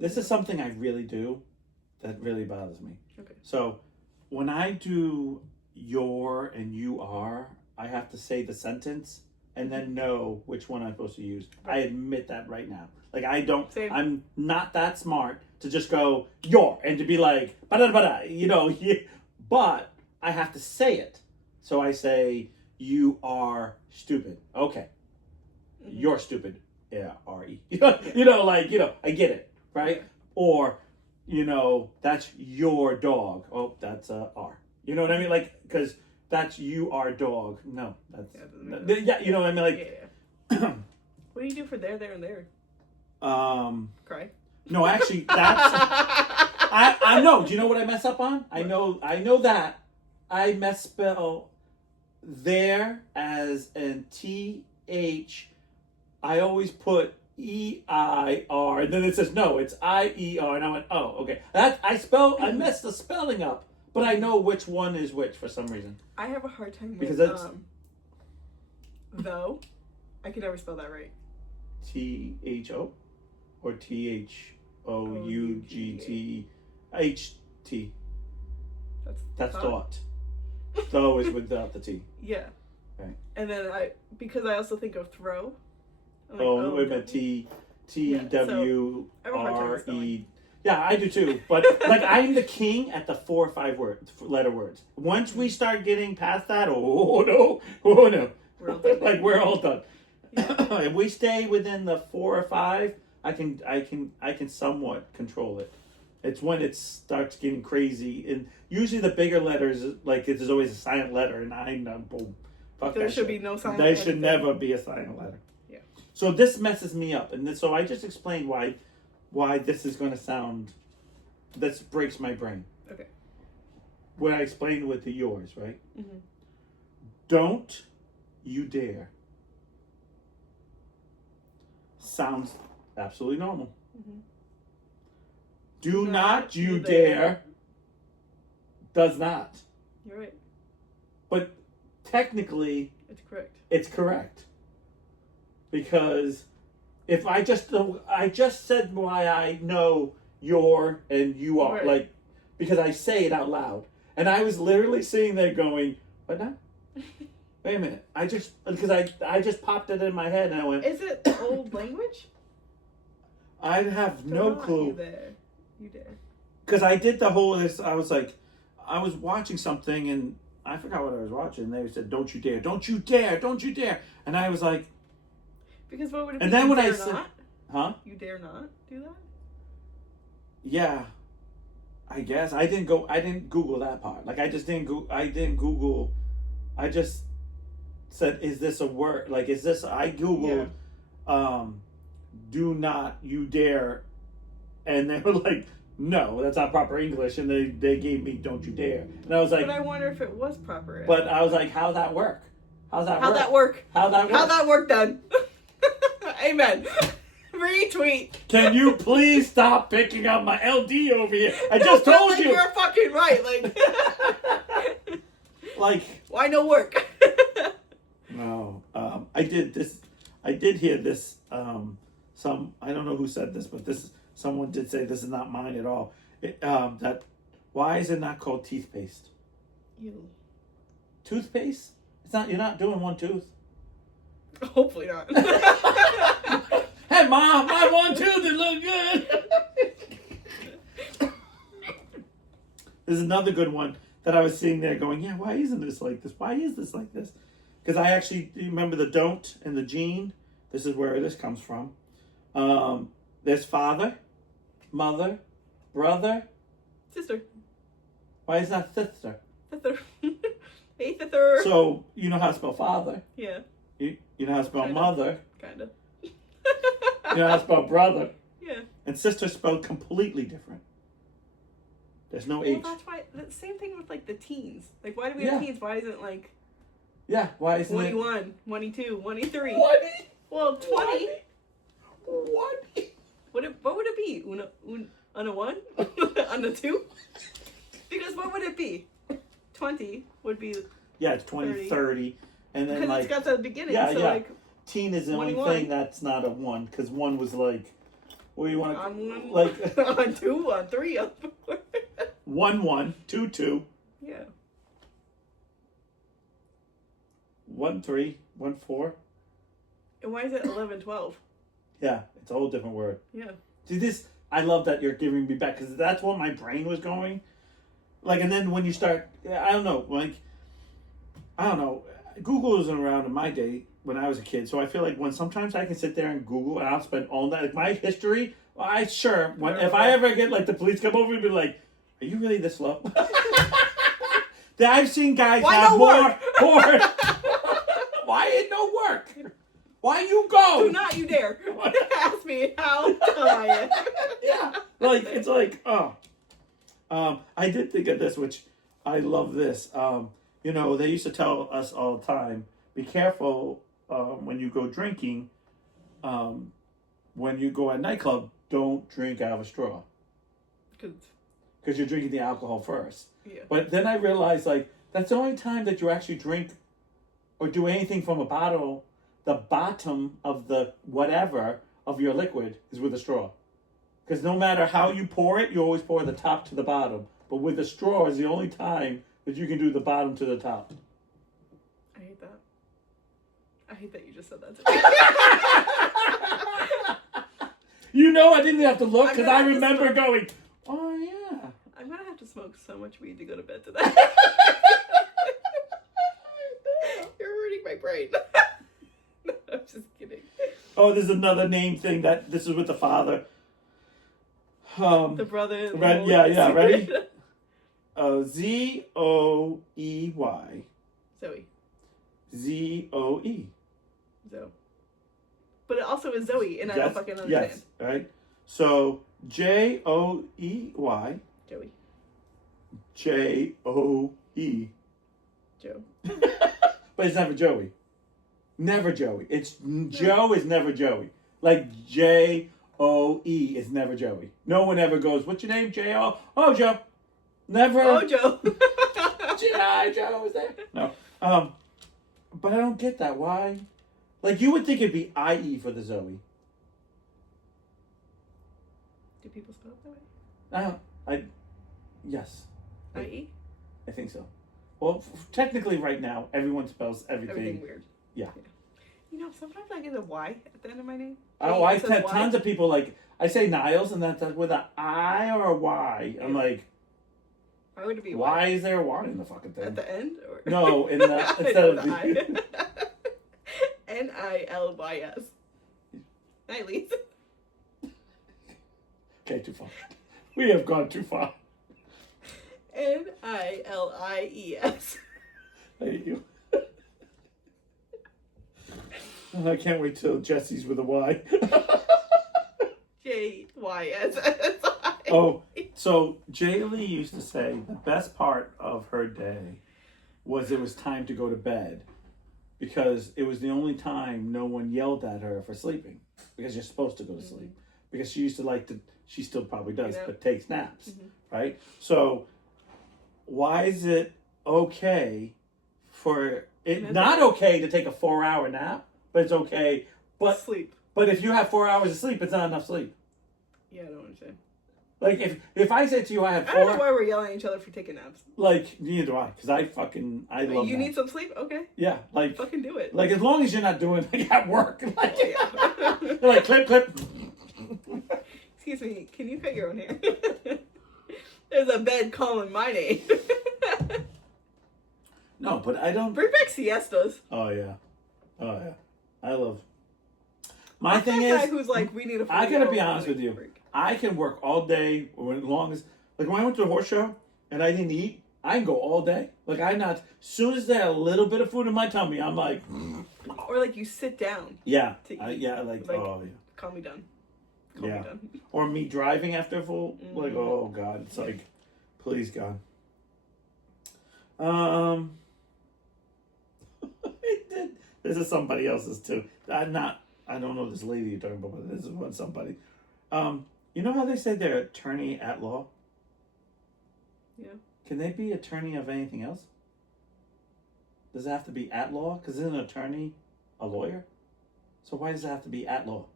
this is something I really do that really bothers me. Okay. So when I do your and you are, I have to say the sentence and then know which one I'm supposed to use. I admit that right now. Like, I don't, Same. I'm not that smart to just go your and to be like, ba-da-ba-da, you know, but I have to say it. So I say, you are stupid. Okay. Mm-hmm. You're stupid. Yeah, R-E. You know, like, you know, I get it, right? Yeah. Or, you know, that's your dog. Oh, that's R. You know what I mean? Like, because that's you are dog. No, that's yeah. You know what I mean? Like, yeah. What do you do for there, and there? Cry. No, actually, that's I know. Do you know what I mess up on? What? I know that I spell there as in TH. I always put EIR, and then it says no, it's IER, and I went, oh, okay. I messed the spelling up, but I know which one is which for some reason. I have a hard time because with that's though. I can never spell that right. THO or THOUGTHT. That's thought. Though is without the T. Yeah. Right. And then because I also think of throw. Like, wait a minute, TWRE. Yeah, I do too. But like, I'm the king at the 4 or 5 letter words. Once we start getting past that, oh no. We're all done. Like, we're all done. Yeah. If we stay within the 4 or 5, I can somewhat control it. It's when it starts getting crazy, and usually the bigger letters, like, there's always a silent letter, and I'm boom. Fuck there that should shit. be no silent. There should never be a silent letter. Yeah. So this messes me up, and so I just explained why this is going to sound. This breaks my brain. Okay. When I explained with the yours, right? Mm-hmm. Don't you dare. Sounds absolutely normal. Mm-hmm. Do not you dare. Does not. You're right. But technically, it's correct. It's correct. Because if I just said why I know your and you are, right. Like, because I say it out loud. And I was literally sitting there going, what now? Wait a minute. Because I just popped it in my head and I went, is it old language? I have no clue. You dare. Because I did the whole, I was like, I was watching something and I forgot what I was watching. They said, don't you dare, don't you dare, don't you dare. And I was like. Because what would it be? And then when I said, not? Huh? You dare not do that? Yeah. I guess. I didn't Google that part. Like, I didn't Google. I just said, is this a word? Like, is this, I Googled, do not you dare. And they were like, no, that's not proper English. And they gave me don't you dare. And I was like. But I wonder if it was proper. But I was like, how'd that work? How'd that work? How'd that work then? Amen. Retweet. Can you please stop picking up my LD over here? I just told you. You're fucking right. Like, why no work? No. I did hear this. I don't know who said this, but someone did say this is not mine at all. That why is it not called toothpaste? You. Toothpaste? It's not. You're not doing one tooth. Hopefully not. Hey, Mom, my one tooth, it look good. There's another good one that I was sitting there going, yeah, why isn't this like this? Why is this like this? Because I actually remember the don't and the gene. This is where this comes from. There's father, mother, brother. Sister. Why is that sister? Sister. Eighth or third. So, you know how to spell father. Yeah. You know how to spell Kinda. mother. Kind of. You know how to spell brother. Yeah. And sister spelled completely different. There's no H. Well, that's why. The same thing with like the teens. Like, why do we have teens? Why isn't like? Yeah. Why isn't 21, 22, 23. 20? Well, 20. 20. What would it be? On a 1? On a 2? Because what would it be? 20 would be. Yeah, it's 20, 30. And then because it's got the beginning. Yeah, so yeah. like. Teen is the 21. only thing that's not a 1. Because 1 was like. What do you want to. On 1. Like. On 2, on 3, on 4. 1, 1, 2, 2. Yeah. 1, 3, 1, 4. And why is it 11, 12? Yeah, it's a whole different word. Yeah. See, this, I love that you're giving me back, because that's what my brain was going. Like, and then when you start, I don't know, Google wasn't around in my day when I was a kid, so I feel like when sometimes I can sit there and Google, and I'll spend all night, like my history, if I ever get, like, the police come over and be like, are you really this slow? I've seen guys have more. Why ain't no work? Why you go? Do not you dare ask me how dumb I am. Yeah, like it's like I did think of this, which I love this. They used to tell us all the time, be careful when you go drinking. When you go at a nightclub, don't drink out of a straw. Because you're drinking the alcohol first. Yeah. But then I realized, like, that's the only time that you actually drink or do anything from a bottle. The bottom of the whatever of your liquid is with a straw. Because no matter how you pour it, you always pour the top to the bottom. But with a straw is the only time that you can do the bottom to the top. I hate that. I hate that you just said that to me. I didn't have to look because I remember going, oh yeah. I'm going to have to smoke so much weed to go to bed tonight. You're hurting my brain. No, I'm just kidding. Oh, there's another name thing that this is with the father. The brother. Ready? Zoey. Zoe. Zoe. Zoe. But it also is Zoe, and I don't fucking understand. Yes, right? So, Joey. Joey. Joe. Joe. But it's never Joey. Never Joey. Joe is never Joey. Like Joe is never Joey. No one ever goes, what's your name? J-O? Oh, Joe. Never. Oh, Joe. G.I. Joe is there. No. But I don't get that. Why? Like, you would think it'd be I-E for the Zoe. Do people spell it that way? Yes. I-E? I think so. Well, technically right now, everyone spells Everything weird. Yeah. Sometimes I get a Y at the end of my name. Oh, I had tons of people, like, I say Niles, and that's with an I or a Y. I'm like, why would it be why is there a Y in the fucking thing? At the end? Or? No, instead of the I. Nilys. Nilys. Okay, too far. We have gone too far. Nilies. I hate you. I can't wait till Jesse's with a Y. Jyss. Oh, so Jaylee used to say the best part of her day was it was time to go to bed because it was the only time no one yelled at her for sleeping because you're supposed to go to sleep. Because she used to like to, she still probably does, but takes naps, right? So why is it okay for it not okay to take a 4-hour nap? But it's okay. But sleep. But if you have 4 hours of sleep, it's not enough sleep. Yeah, I don't understand. Like if I said to you, I have 4. I don't know why we're yelling at each other for taking naps. Like neither do I, because I love. You need some sleep, okay? Yeah, like fucking do it. Like as long as you're not doing like at work, like yeah. like clip. Excuse me, can you cut your own hair? There's a bed calling my name. No, but I don't. Bring back siestas. Oh yeah. I love. My thing is, guy who's like, we need a. I gotta be honest with you. I can work all day, as long as like when I went to the horse show and I didn't eat, I can go all day. Like as soon as there's a little bit of food in my tummy, I'm like. Or like you sit down. Yeah. To eat. Like oh yeah. Call me done. Call me done. Or me driving after full. Like oh god, it's like, please God. This is somebody else's too. I don't know this lady you're talking about, but this is one somebody. You know how they say they're attorney at law? Yeah. Can they be attorney of anything else? Does it have to be at law? Because isn't an attorney a lawyer? So why does it have to be at law?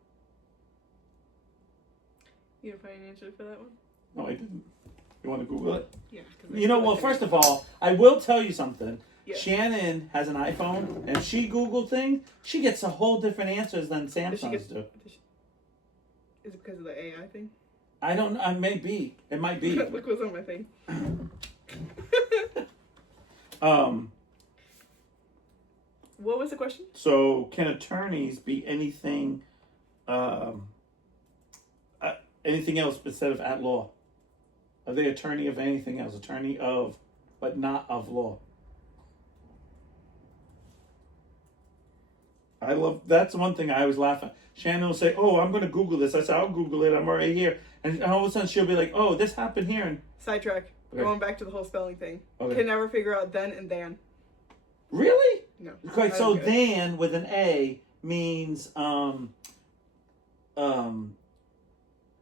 You didn't find an answer for that one? No, I didn't. You want to Google it? Yeah. You know, well, first of all, I will tell you something. Yeah. Shannon has an iPhone, and she Googled things. She gets a whole different answers than Samsung's do. Is it because of the AI thing? I don't know. It may be. It might be. Look what's on my thing. What was the question? So, can attorneys be anything, anything else instead of at law? Are they attorney of anything else? Attorney of, but not of law. That's one thing I always laugh at. Shannon will say, oh, I'm going to Google this. I said, I'll Google it. I'm already here. And all of a sudden she'll be like, oh, this happened here. And sidetrack. Okay. Going back to the whole spelling thing. Okay. Can never figure out then and than. Really? No. Okay, so than with an A means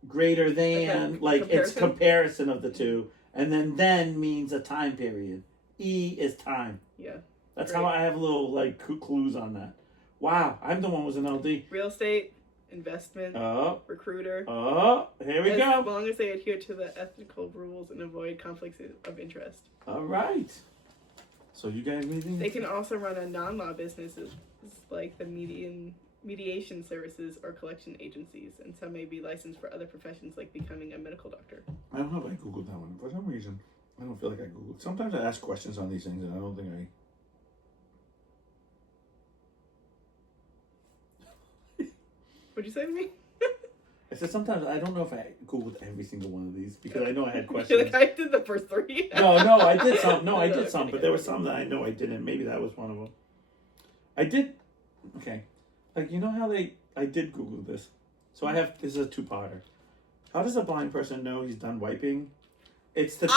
greater than, like it's comparison of the two. And then means a time period. E is time. Yeah. That's how I have little like clues on that. Wow, I'm the one who was an LD. Real estate, investment, recruiter. Here we go. As long as they adhere to the ethical rules and avoid conflicts of interest. All right. So you guys anything? They can also run a non-law businesses like the mediation services or collection agencies, and some may be licensed for other professions like becoming a medical doctor. I don't know if I Googled that one. For some reason, I don't feel like I Googled. Sometimes I ask questions on these things and I don't think I... What'd you say to me? I said sometimes I don't know if I Googled every single one of these because I know I had questions. You're like, I did the first three. No, I did some. No, I did some, but there were some that I know I didn't. Maybe that was one of them. I did. Okay, like you know how I did Google this. So this is a two-parter. How does a blind person know he's done wiping? It's the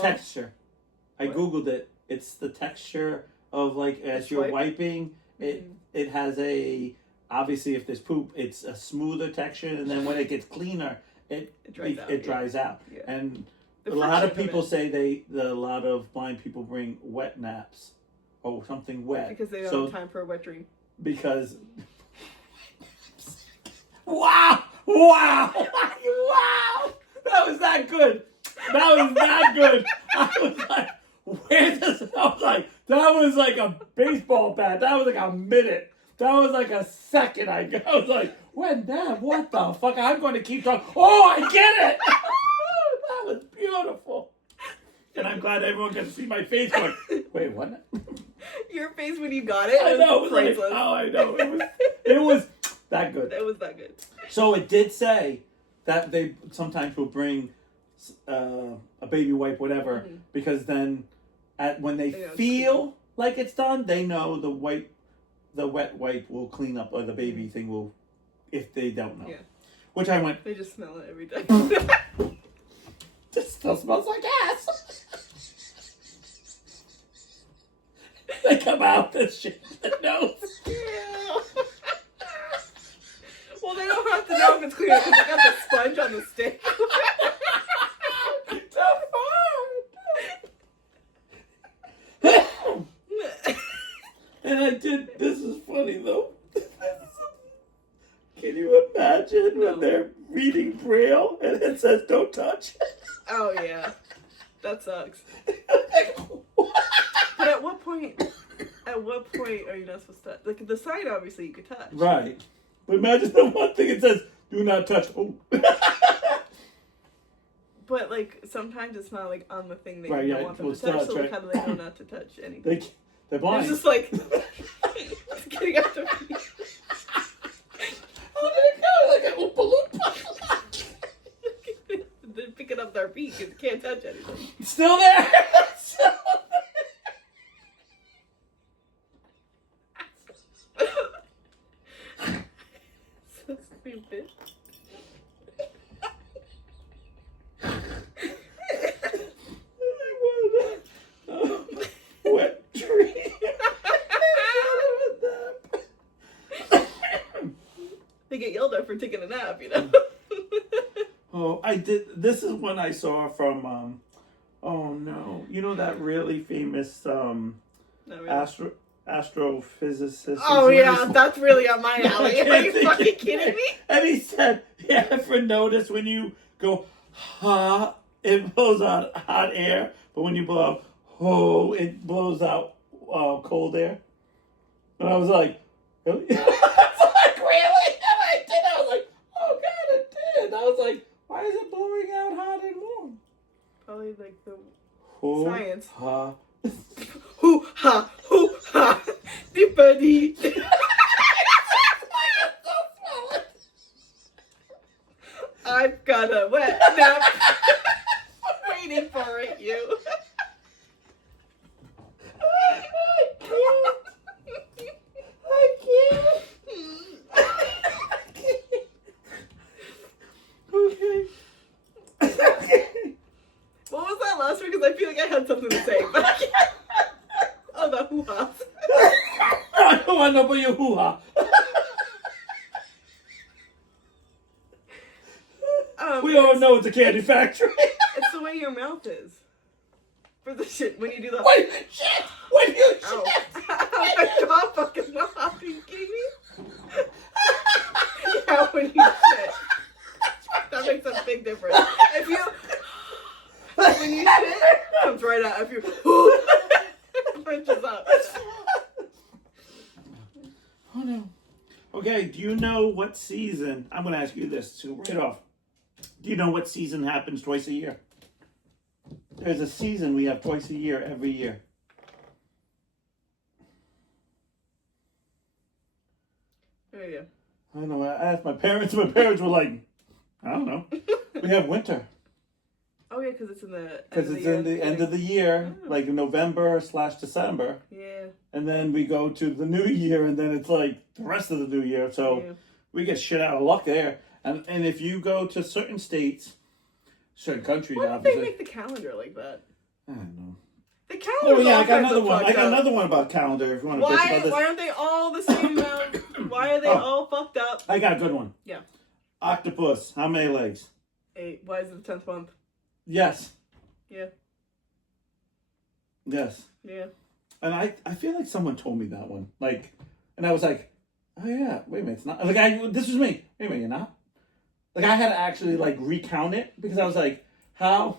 texture. I Googled it. It's the texture of like as you're wiping. It has a. Obviously, if there's poop, it's a smoother texture, and then when it gets cleaner, it dries out. Yeah. And a lot of people say a lot of blind people bring wet naps or something wet because they don't have time for a wet dream. Because wow, that was not good. I was like, that was like a baseball bat. That was like a minute. That was like a second. I was like, what the fuck? I'm going to keep talking. Oh, I get it. That was beautiful. And I'm glad everyone can see my face going, wait, what? Your face when you got it. I know. It was like, I know. It was that good. It was that good. So it did say that they sometimes will bring a baby wipe, whatever, because then when they feel like it's done, they know the wet wipe will clean up, or the baby thing will, if they don't know. Yeah. Which I went... They just smell it every day. This still smells like ass. They come out this shit in the nose. Yeah. Well, they don't have to know if it's clean because they got the sponge on the stick. So fun. And I did, this is funny though. Can you imagine when they're reading Braille and it says don't touch? Oh yeah. That sucks. But at what point are you not supposed to, like the sign obviously you could touch. Right. But imagine the one thing it says, do not touch. Oh. But like sometimes it's not like on the thing that you don't want them to touch, so like how do they know not to touch anything? They're blind. It's just like getting out their feet. How did it go? Like a Oompa Loompa. They're picking up their feet because they can't touch anything. Still there? for taking a nap, you know? Oh, I did. This is one I saw from, oh no. You know that really famous astrophysicist? Oh, yeah, that's really on my alley. Are you fucking kidding me? And he said, you ever notice when you go, ha, it blows out hot air, but when you blow out, ho, it blows out cold air? And I was like, really? I was like, really? And I did. I was like, oh God, it did. I was like, why is it blowing out hot and warm? Probably like the Ho, science. Ha. Hoo ha, hoo ha. Dippity. I've got a wet nap. Waiting for it, you. I can't. Okay. What was that last one? Because I feel like I had something to say. But I can't. Oh, the hoo-ha. I don't want to know about your hoo-ha. We all know it's a candy factory. It's the way your mouth is. For the shit, when you do the... Wait, shit! When you shit! Oh my God, fucking not. Are you kidding me? Yeah, when you shit. That makes a big difference. If you... When you shit, it comes right out. If you... It punches up. Oh no. Okay, do you know what season... I'm going to ask you this, so right off. Do you know what season happens twice a year? There's a season we have twice a year, every year. There you I don't know. I asked my parents. My parents were like, I don't know. We have winter. Oh, yeah, because it's in the... Because it's in the end of the year, like November/December. Yeah. And then we go to the new year, and then it's like the rest of the new year. So we get shit out of luck there. And if you go to certain states, certain countries, why don't obviously. they make the calendar like that? I don't know. The calendar. Oh yeah, I got another one. I got another one about calendar. If you want to bitch about this. Why aren't they all the same amount? Why are they all fucked up? I got a good one. Yeah. Octopus. How many legs? 8. Why is it the 10th month? Yes. Yeah. Yes. Yeah. And I feel like someone told me that one. Like, and I was like, oh yeah, wait a minute, it's not. Like this was me. Wait a minute, you're not. Like I had to actually like recount it because I was like, how?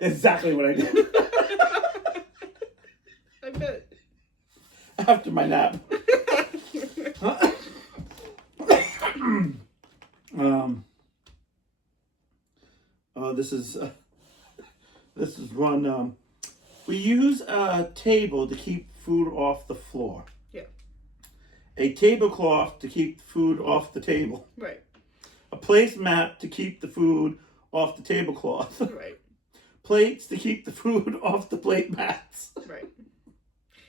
Exactly what I did. I bet. After my nap. This is one. We use a table to keep food off the floor. Yeah. A tablecloth to keep food off the table. Right. A placemat to keep the food off the tablecloth. Right. Plates to keep the food off the plate mats. Right.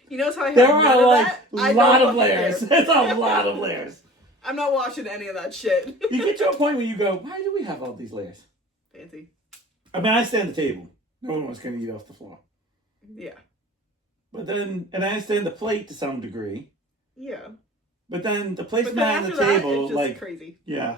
You notice how I have there none are of like that? a lot of layers. There's a lot of layers. I'm not watching any of that shit. You get to a point where you go, why do we have all these layers? Fancy. I mean, I stand at the table. No one was going to eat off the floor. Yeah. But then, and I understand the plate to some degree. Yeah. But then the placemat on the table, it's just like crazy. Yeah.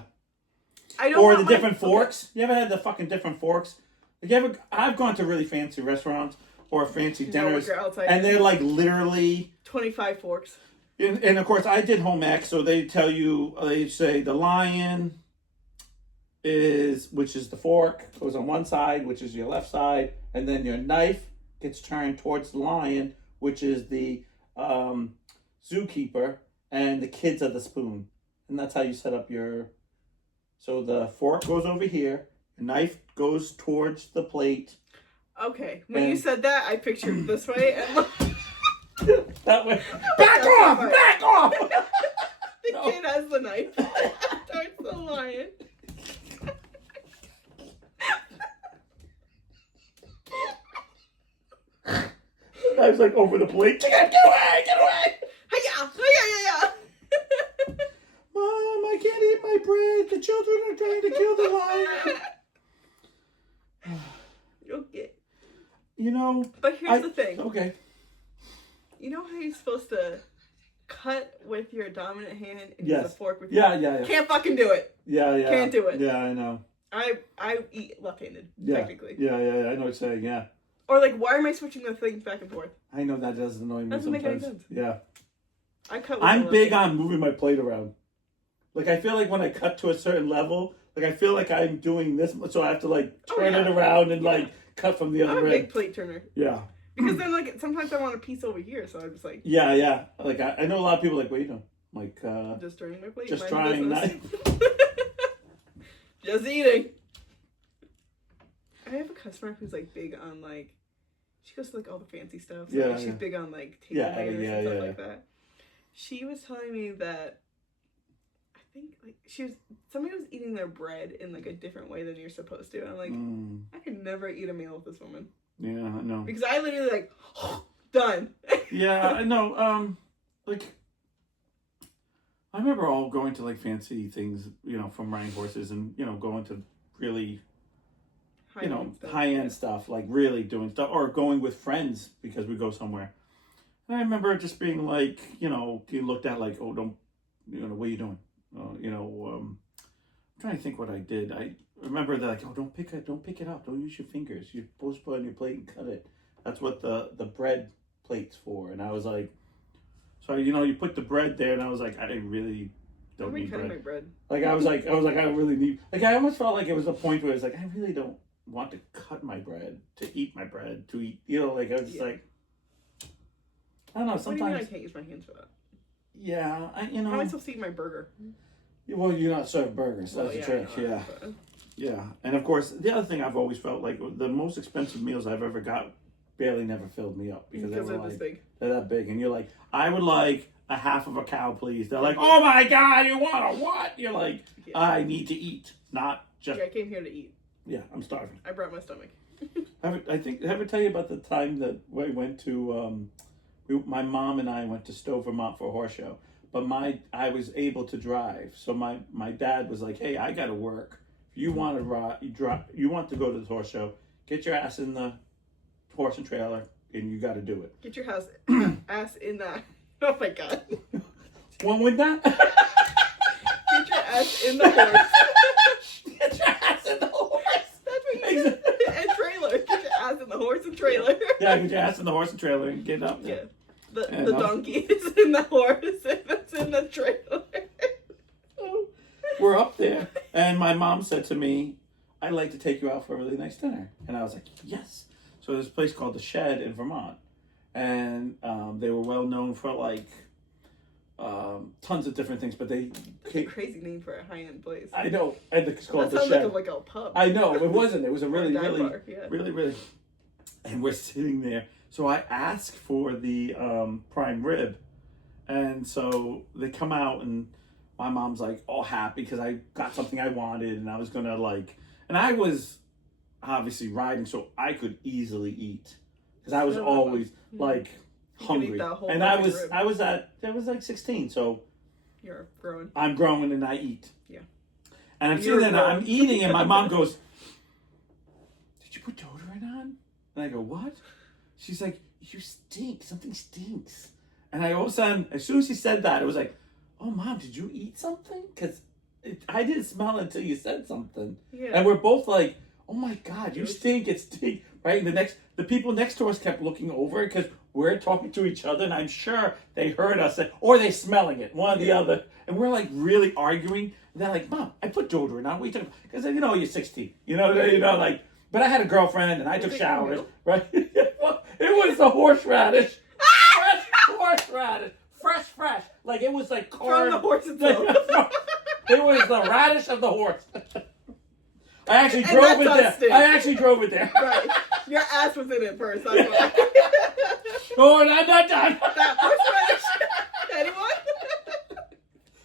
I don't. Or the different forks. Okay. You ever had the fucking different forks? Like I've gone to really fancy restaurants or fancy dinners, and they're like literally 25 forks. And of course, I did home ec, so they tell you, they say the lion which is the fork, goes on one side, which is your left side, and then your knife gets turned towards the lion, which is the zookeeper, and the kids are the spoon. And that's how you set up your... So the fork goes over here, the knife goes towards the plate. Okay, when you said that, I pictured it this way, and... That way. Back off! Back off! The kid has the knife towards the lion. The knife's like over the plate. Get away! Get away! Hiya! Hiya! Mom, I can't eat my bread. The children are trying to kill the lion. Okay. You know... But here's the thing. Okay. You know how you're supposed to cut with your dominant hand and yes. use a fork with yeah. Can't fucking do it. Yeah. Can't do it. Yeah, I know. I eat left-handed, technically. Yeah, I know what you're saying, yeah. Or like, why am I switching the things back and forth? I know that does annoy me Doesn't sometimes. make any sense. Yeah. I'm big on moving my plate around. Like, I feel like when I cut to a certain level, like, I feel like I'm doing this, so I have to, like, turn it around and, like, cut from the other end. I'm a big plate turner. Yeah. Because then, like, sometimes I want a piece over here, so I'm just like... Yeah. Like, I know a lot of people like, what are you doing? Like, just turning my plate. Just trying not... Just eating. I have a customer who's, like, big on, like... She goes to, like, all the fancy stuff. So, like, she's big on, like, table manners and stuff like that. She was telling me that... I think, like, somebody was eating their bread in, like, a different way than you're supposed to. I'm like, I could never eat a meal with this woman. Yeah, I know. Because I literally, like, done. Yeah, I know. Like... I remember all going to, like, fancy things, you know, from riding horses and, you know, going to really, high-end stuff, like really doing stuff, or going with friends because we go somewhere. And I remember just being like, you know, you looked at like, oh, don't, you know, what are you doing? I'm trying to think what I did. I remember that, like, oh, don't pick it up. Don't use your fingers. You're supposed to put it on your plate and cut it. That's what the bread plate's for. And I was like, so, you know, you put the bread there, and I was like, I really don't need bread. My bread. Like, I was like, I don't really need... Like, I almost felt like it was a point where it was like, I really don't want to cut my bread, to eat my bread, to eat... You know, like, I was just like... I don't know, sometimes... What do you mean I can't use my hands for that? Yeah, How am I supposed to eat my burger? Well, you're not served burgers, that's the trick, Yeah, and of course, the other thing I've always felt like, the most expensive meals I've ever got barely never filled me up because they're this big. They're that big, and you're like, I would like a half of a cow, please. They're like, oh my god, you want a what? You're like, I need to eat, not just. Yeah, I came here to eat. Yeah, I'm starving. I brought my stomach. I ever tell you about the time that we went to, my mom and I went to Stowe, Vermont for a horse show, but I was able to drive, so my dad was like, hey, I got to work. If you want you want to go to the horse show, get your ass in the horse and trailer, and you got to do it. Get your ass in that. Oh my god. One with that? Get your ass in the horse. Get your ass in the horse. That's what you said. And trailer. Get your ass in the horse and trailer. Yeah, get your ass in the horse and trailer and get up. Yeah. The donkey is in the horse and it's in the trailer. We're up there, and my mom said to me, I'd like to take you out for a really nice dinner. And I was like, yes. So there's a place called The Shed in Vermont. And they were well known for, like, tons of different things, but That's a crazy name for a high-end place. I know. And it's called The Shed. That sounds like a pub. I know. It wasn't. It was a really, bar, really... And we're sitting there. So I asked for the prime rib. And so they come out, and my mom's, like, all happy because I got something I wanted, and I was going to, like... And I was obviously riding, so I could easily eat. Because I was always, like, hungry. And I was like 16, so... You're growing. I'm growing and I eat. Yeah. And I'm sitting there and I'm eating, and my mom goes, did you put deodorant on? And I go, what? She's like, you stink. Something stinks. And I all of a sudden, as soon as she said that, it was like, oh, Mom, did you eat something? Because I didn't smell it until you said something. Yeah. And we're both like, oh my God, you stink. It stink. Right? And the people next to us kept looking over because we're talking to each other, and I'm sure they heard us, or they smelling it, one or the other. And we're like really arguing. And they're like, Mom, I put deodorant on. What are you talking about? Because, you know, you're 16. You know, like, but I had a girlfriend, and I took showers. Right? It was the horseradish. Fresh horseradish. Fresh. Like, it was like corn. From the horse itself. It was the radish of the horse. I actually drove it there. Right. Your ass was in it first. That's why. Oh, and I'm not done. That horseradish. Anyone?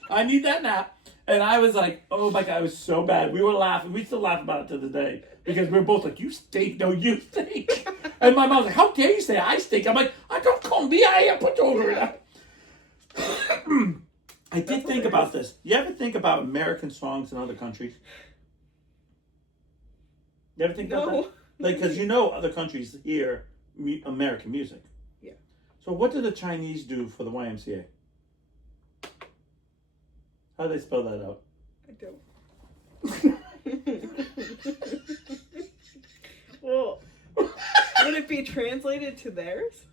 I need that nap. And I was like, oh my God, it was so bad. We were laughing. We still laugh about it to this day. Because we were both like, you stink. No, you stink. And my mom's like, how dare you say I stink? I'm like, I don't come be I put over it. I did think about this. You ever think about American songs in other countries? You ever think about that? Like, because you know other countries hear American music. Yeah. So what do the Chinese do for the YMCA? How do they spell that out? I don't. Well, would it be translated to theirs?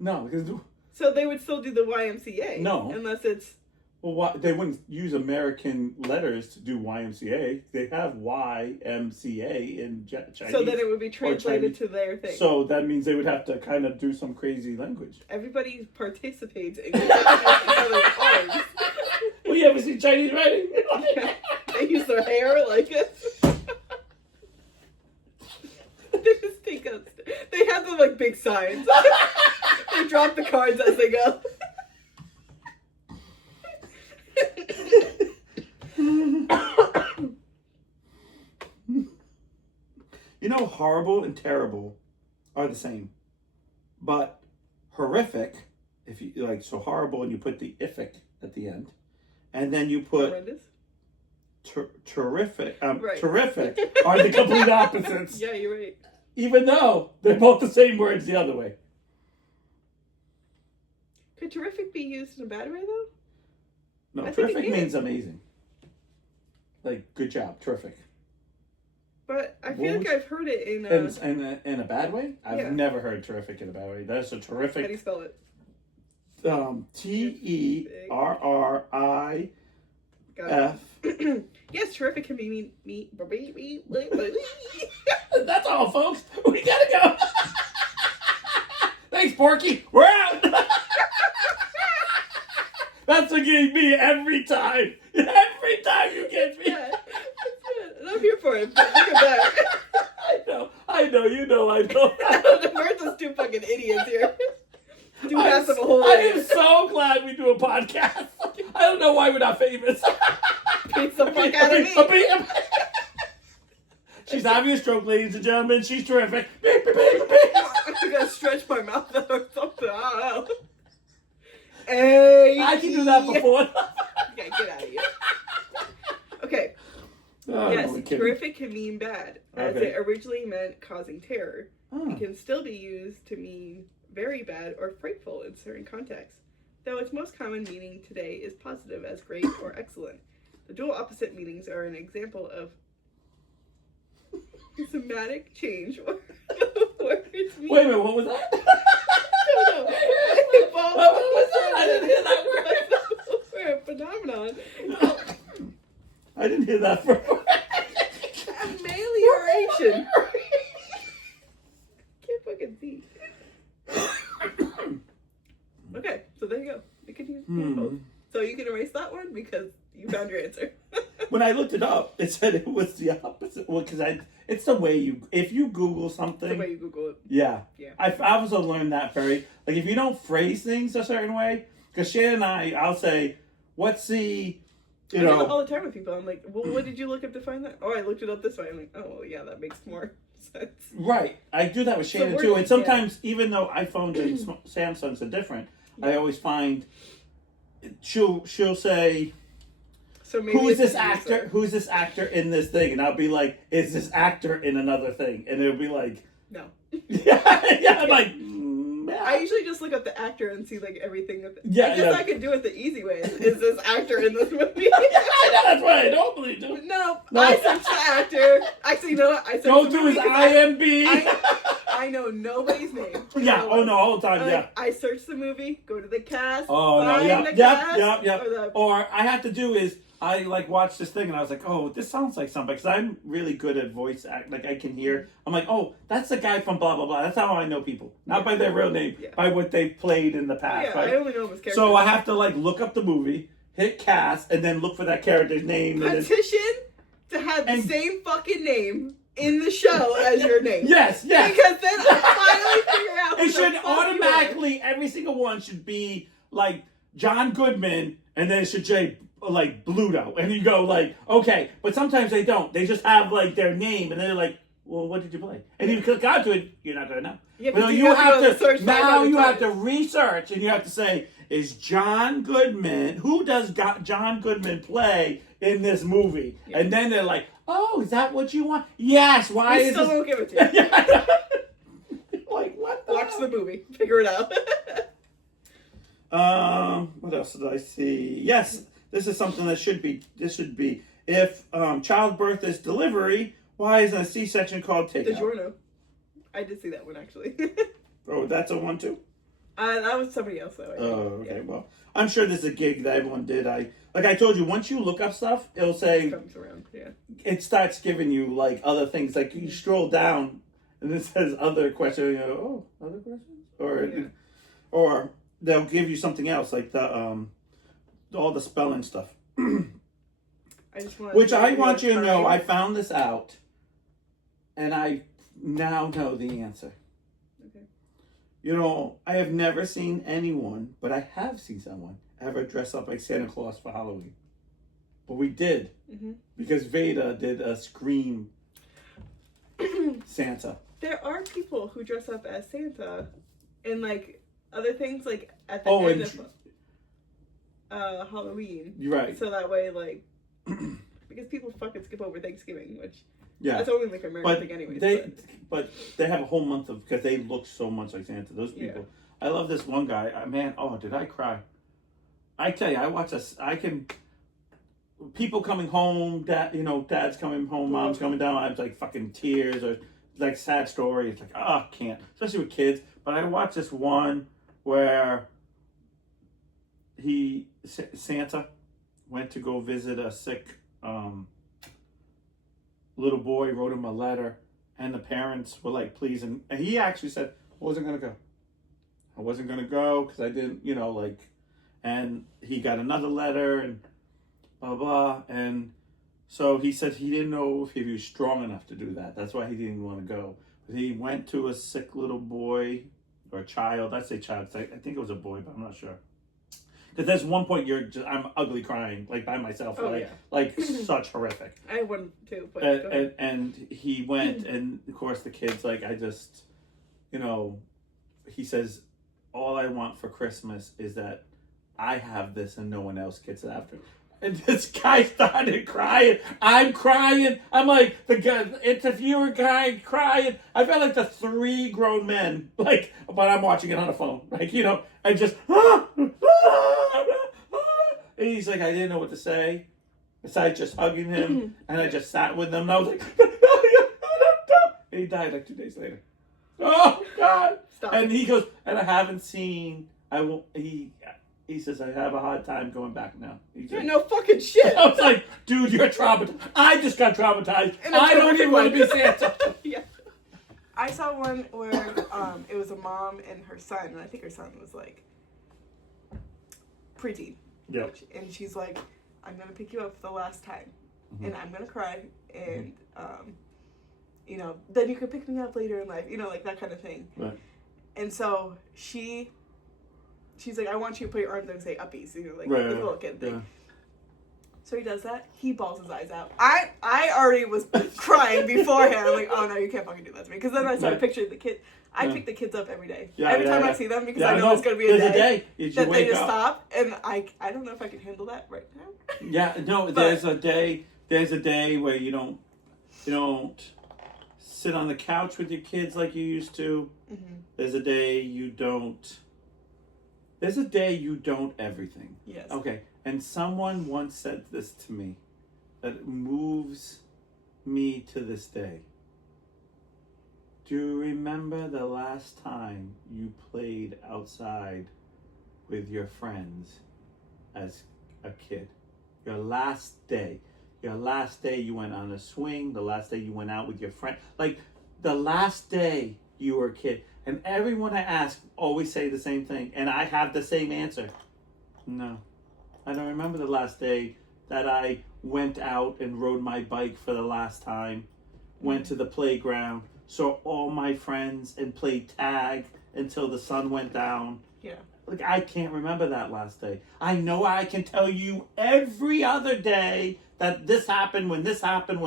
No, because... So they would still do the YMCA? No. Unless it's... Well, they wouldn't use American letters to do YMCA. They have YMCA in Chinese. So then it would be translated to their thing. So that means they would have to kind of do some crazy language. Everybody participates in each other's arms. Well, you ever see Chinese writing? Yeah. They use their hair like this. They just take us. They have the like big signs. They drop the cards as they go. You know, horrible and terrible are the same, but horrific, if you like, so horrible, and you put the ific at the end, and then you put terrific, right. terrific are the complete opposites. Yeah, you're right. Even though they're both the same words the other way. Could terrific be used in a bad way though? No, terrific means amazing. Like, good job, terrific. But I feel like I've heard it in a bad way? I've never heard terrific in a bad way. That's a terrific. How do you spell it? TERRIF. Yes, terrific can be me. That's all, folks. We gotta go. Thanks, Porky. We're out. That's what gave me every time. Every time you get me. Yeah, I'm here for it. But look at that. I know. You know. I know. We're just two fucking idiots here. Two halves of a whole I idiot. am so glad we do a podcast. I don't know why we're not famous. Beat the fuck out of me. She's having a stroke, ladies and gentlemen. She's terrific. I gotta stretch my mouth out or something. I don't know. Hey, I can do that before. Okay, get out of here. Okay. Oh, yes, terrific can mean bad, as it originally meant causing terror. Oh. It can still be used to mean very bad or frightful in certain contexts, though its most common meaning today is positive as great or excellent. The dual opposite meanings are an example of somatic change or words mean. Wait a minute, what was that? No. What was that? I didn't hear that word. We're a phenomenon. I didn't hear that word. Amelioration. Can't fucking see. Okay, so there you go. You can use both. So you can erase that one because you found your answer. When I looked it up, it said it was the opposite. Well, because it's the way if you Google something. The way you Google it. Yeah. Yeah. I've also learned that like if you don't phrase things a certain way, because Shannon and I'll say, what's the, I do it all the time with people. I'm like, well, what did you look up to find that? Oh, I looked it up this way. I'm like, oh, well, yeah, that makes more sense. Right. I do that with Shannon too. And sometimes, even though iPhones and Samsungs are different, I always find she'll say, so maybe who's this actor? Who's this actor in this thing? And I'll be like, is this actor in another thing? And it'll be like, no. yeah. I'm like, I usually just look up the actor and see like everything. I guess I could do it the easy way. Is this actor in this movie? I know, that's why I don't believe it. No, I searched the actor. Actually, no, I searched go to his IMDb. I know nobody's name. Yeah. Oh no, all the time. Yeah. I search the movie, go to the cast. Oh no. Yep. Or I have to do is I like watched this thing and I was like, oh, this sounds like somebody, because I'm really good at voice act. Like I can hear. I'm like, oh, that's the guy from blah blah blah. That's how I know people, not by their real name, by what they've played in the past. Yeah, right? I only know him as character. So I have to like look up the movie, hit cast, and then look for that character's name. Petition to have the same fucking name in the show as your name. Yes. Because then I finally figure out. It should automatically, every single one should be like John Goodman, and then it should say like Bluto, and you go like, okay, but sometimes they don't. They just have like their name, and they're like, well, what did you play? And if you click onto it, you're not gonna know. Yeah, but you have to search now. You have to research, and you have to say, is John Goodman? Who does John Goodman play in this movie? Yeah. And then they're like, oh, is that what you want? Yes. Why is still won't give it to you. Like what? Watch the movie. Figure it out. What else did I see? Yes, this is something that should be. This should be. If childbirth is delivery, why isn't a C-section called takeout? DiGiorno. I did see that one actually. Oh, that's a one too? That was somebody else though. Oh, okay. Yeah. Well, I'm sure there's a gig that everyone did. Like I told you, once you look up stuff, it'll say it comes around. Yeah. It starts giving you like other things. Like you scroll down, and it says other questions. You go, oh, other questions, or they'll give you something else like the all the spelling stuff. Which I want you to know. I found this out, and I now know the answer. Okay. You know, I have never seen anyone, but I have seen someone ever dress up like Santa Claus for Halloween. But we did. Mm-hmm. Because Veda did a Scream Santa. There are people who dress up as Santa and like other things like at the end of Halloween. You're right. So that way, like, because people fucking skip over Thanksgiving, which that's only like an American thing anyway. But they have a whole month of, because they look so much like Santa. Those people. Yeah. I love this one guy. Man, did I cry? I tell you, I watch this. People coming home, dad's coming home, mom's coming down. I was like fucking tears or like sad story. It's like, I can't, especially with kids. But I watched this one where Santa went to go visit a sick little boy, wrote him a letter, and the parents were like, please. And he actually said, I wasn't going to go because I didn't, and he got another letter and blah, blah. And so he said he didn't know if he was strong enough to do that. That's why he didn't want to go. But he went to a sick little boy or child. I say child. I think it was a boy, but I'm not sure. Because there's one point I'm ugly crying, like by myself. Like such horrific. I wouldn't too. But and he went, and of course the kid's like, he says, all I want for Christmas is that I have this and no one else gets it after. And this guy started crying. I'm crying. I'm like, the interviewer guy crying. I felt like the three grown men, but I'm watching it on a phone. I just, and he's like, I didn't know what to say besides just hugging him. And I just sat with him. And I was like, and he died like 2 days later. Oh, God. Stop. And he goes, and I haven't seen, he says, I have a hard time going back now. You're no fucking shit. I was like, dude, you're traumatized. I just got traumatized. I don't even want to be Santa. Yeah. I saw one where it was a mom and her son, and I think her son was like preteen. Yeah. And she's like, I'm going to pick you up for the last time. Mm-hmm. And I'm going to cry. And, then you can pick me up later in life. Like that kind of thing. Right. And so she's like, I want you to put your arms out and say uppies, like a little kid thing. Yeah. So he does that. He bawls his eyes out. I already was crying beforehand. I'm like, oh no, you can't fucking do that to me. Because then I started picturing the kid. I pick the kids up every day. Every time I see them, because I know it's going to be a day that they just stop. And I don't know if I can handle that right now. Yeah, no, there's a day where you don't sit on the couch with your kids like you used to. Mm-hmm. There's a day you don't everything. Yes. Okay. And someone once said this to me that moves me to this day. Do you remember the last time you played outside with your friends as a kid? Your last day you went on a swing, the last day you went out with your friend. Like the last day you were a kid. And everyone I ask always say the same thing. And I have the same answer. No. I don't remember the last day that I went out and rode my bike for the last time. Went to the playground. Saw all my friends and played tag until the sun went down. Yeah. Like, I can't remember that last day. I know I can tell you every other day that this happened, when this happened,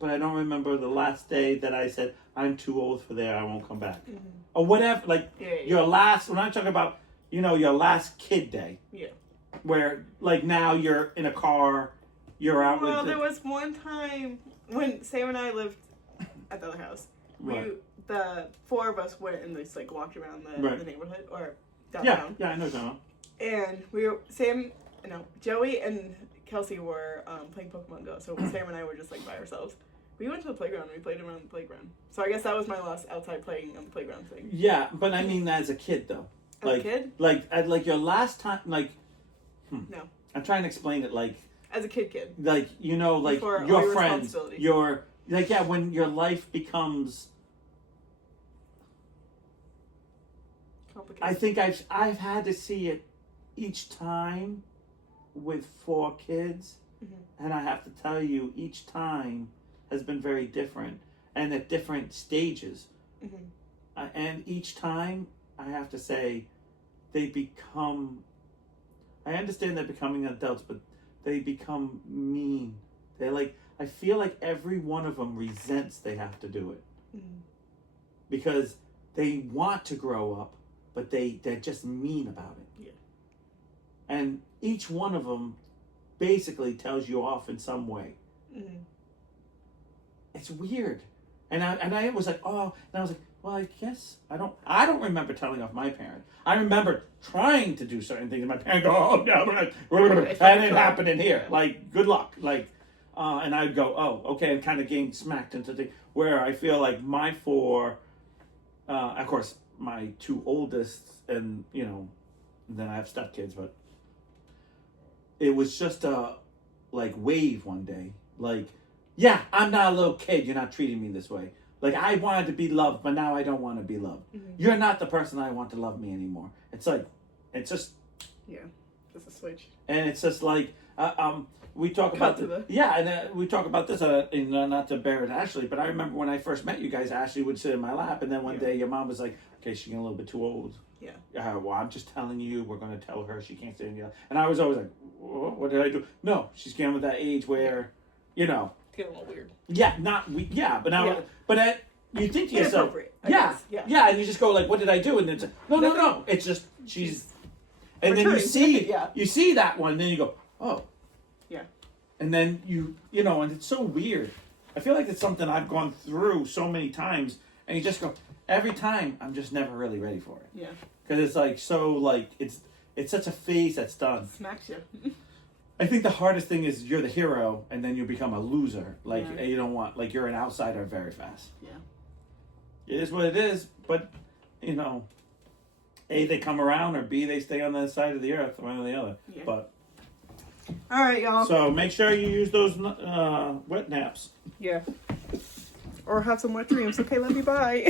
but I don't remember the last day that I said, I'm too old for there, I won't come back. Mm-hmm. Or whatever, your last, when I'm talking about, your last kid day. Yeah. Where, now you're in a car, you're out with... Well, there was one time when Sam and I lived at the other house. The four of us went and just, walked around the neighborhood, or downtown. Yeah, I know downtown. And Sam no, Joey and Kelsey were playing Pokemon Go, so Sam and I were just like by ourselves. We went to the playground and we played around the playground. So I guess that was my last outside playing on the playground thing. Yeah, but I mean as a kid though. As a kid? Like your last time, like. No. I'm trying to explain it like. As a kid. Like like before your friends, your like when your life becomes. Complicated. I think I've had to see it each time with 4 kids, and I have to tell you, each time has been very different and at different stages. And each time, I have to say, they become. I understand they're becoming adults, but they become mean. They're like, I feel like every one of them resents they have to do it because they want to grow up. But they're just mean about it. Yeah. And each one of them basically tells you off in some way. It's weird. And I was like, oh, and I was like, well, I guess I don't remember telling off my parent. I remember trying to do certain things and my parent go, oh, no, that ain't happening here. Like, good luck. Like, and I'd go, oh, okay, and kind of getting smacked into the, where I feel like my 4, of course, my 2 oldest, and then I have stepkids, but it was just a wave one day. Like, yeah, I'm not a little kid. You're not treating me this way. Like, I wanted to be loved, but now I don't want to be loved. You're not the person I want to love me anymore. It's like, it's just. Yeah, just a switch. And it's just like, we talk about we talk about this, not to bear it Ashley, but I remember when I first met you guys, Ashley would sit in my lap, and then one day your mom was like, okay, she's getting a little bit too old. Yeah. Well, I'm just telling you, we're going to tell her she can't sit in the. And I was always like, what did I do? No, she's getting with that age where, It's getting a little weird. Yeah, but now, but you think to yourself, yeah, and you just go like, what did I do? And it's like, no, it's just she's, and then you see that one, and then you go, oh. Yeah. And then and it's so weird. I feel like it's something I've gone through so many times, and you just go, every time I'm just never really ready for it. Yeah. Because it's like so like it's such a phase that's done. Smacks you. I think the hardest thing is you're the hero, and then you become a loser. Like you don't want, like you're an outsider very fast. Yeah. It is what it is, but A, they come around, or B, they stay on the side of the earth, one or the other. Yeah. But. All right, y'all. So make sure you use those wet naps. Yeah. Or have some wet dreams. Okay, love you. Bye.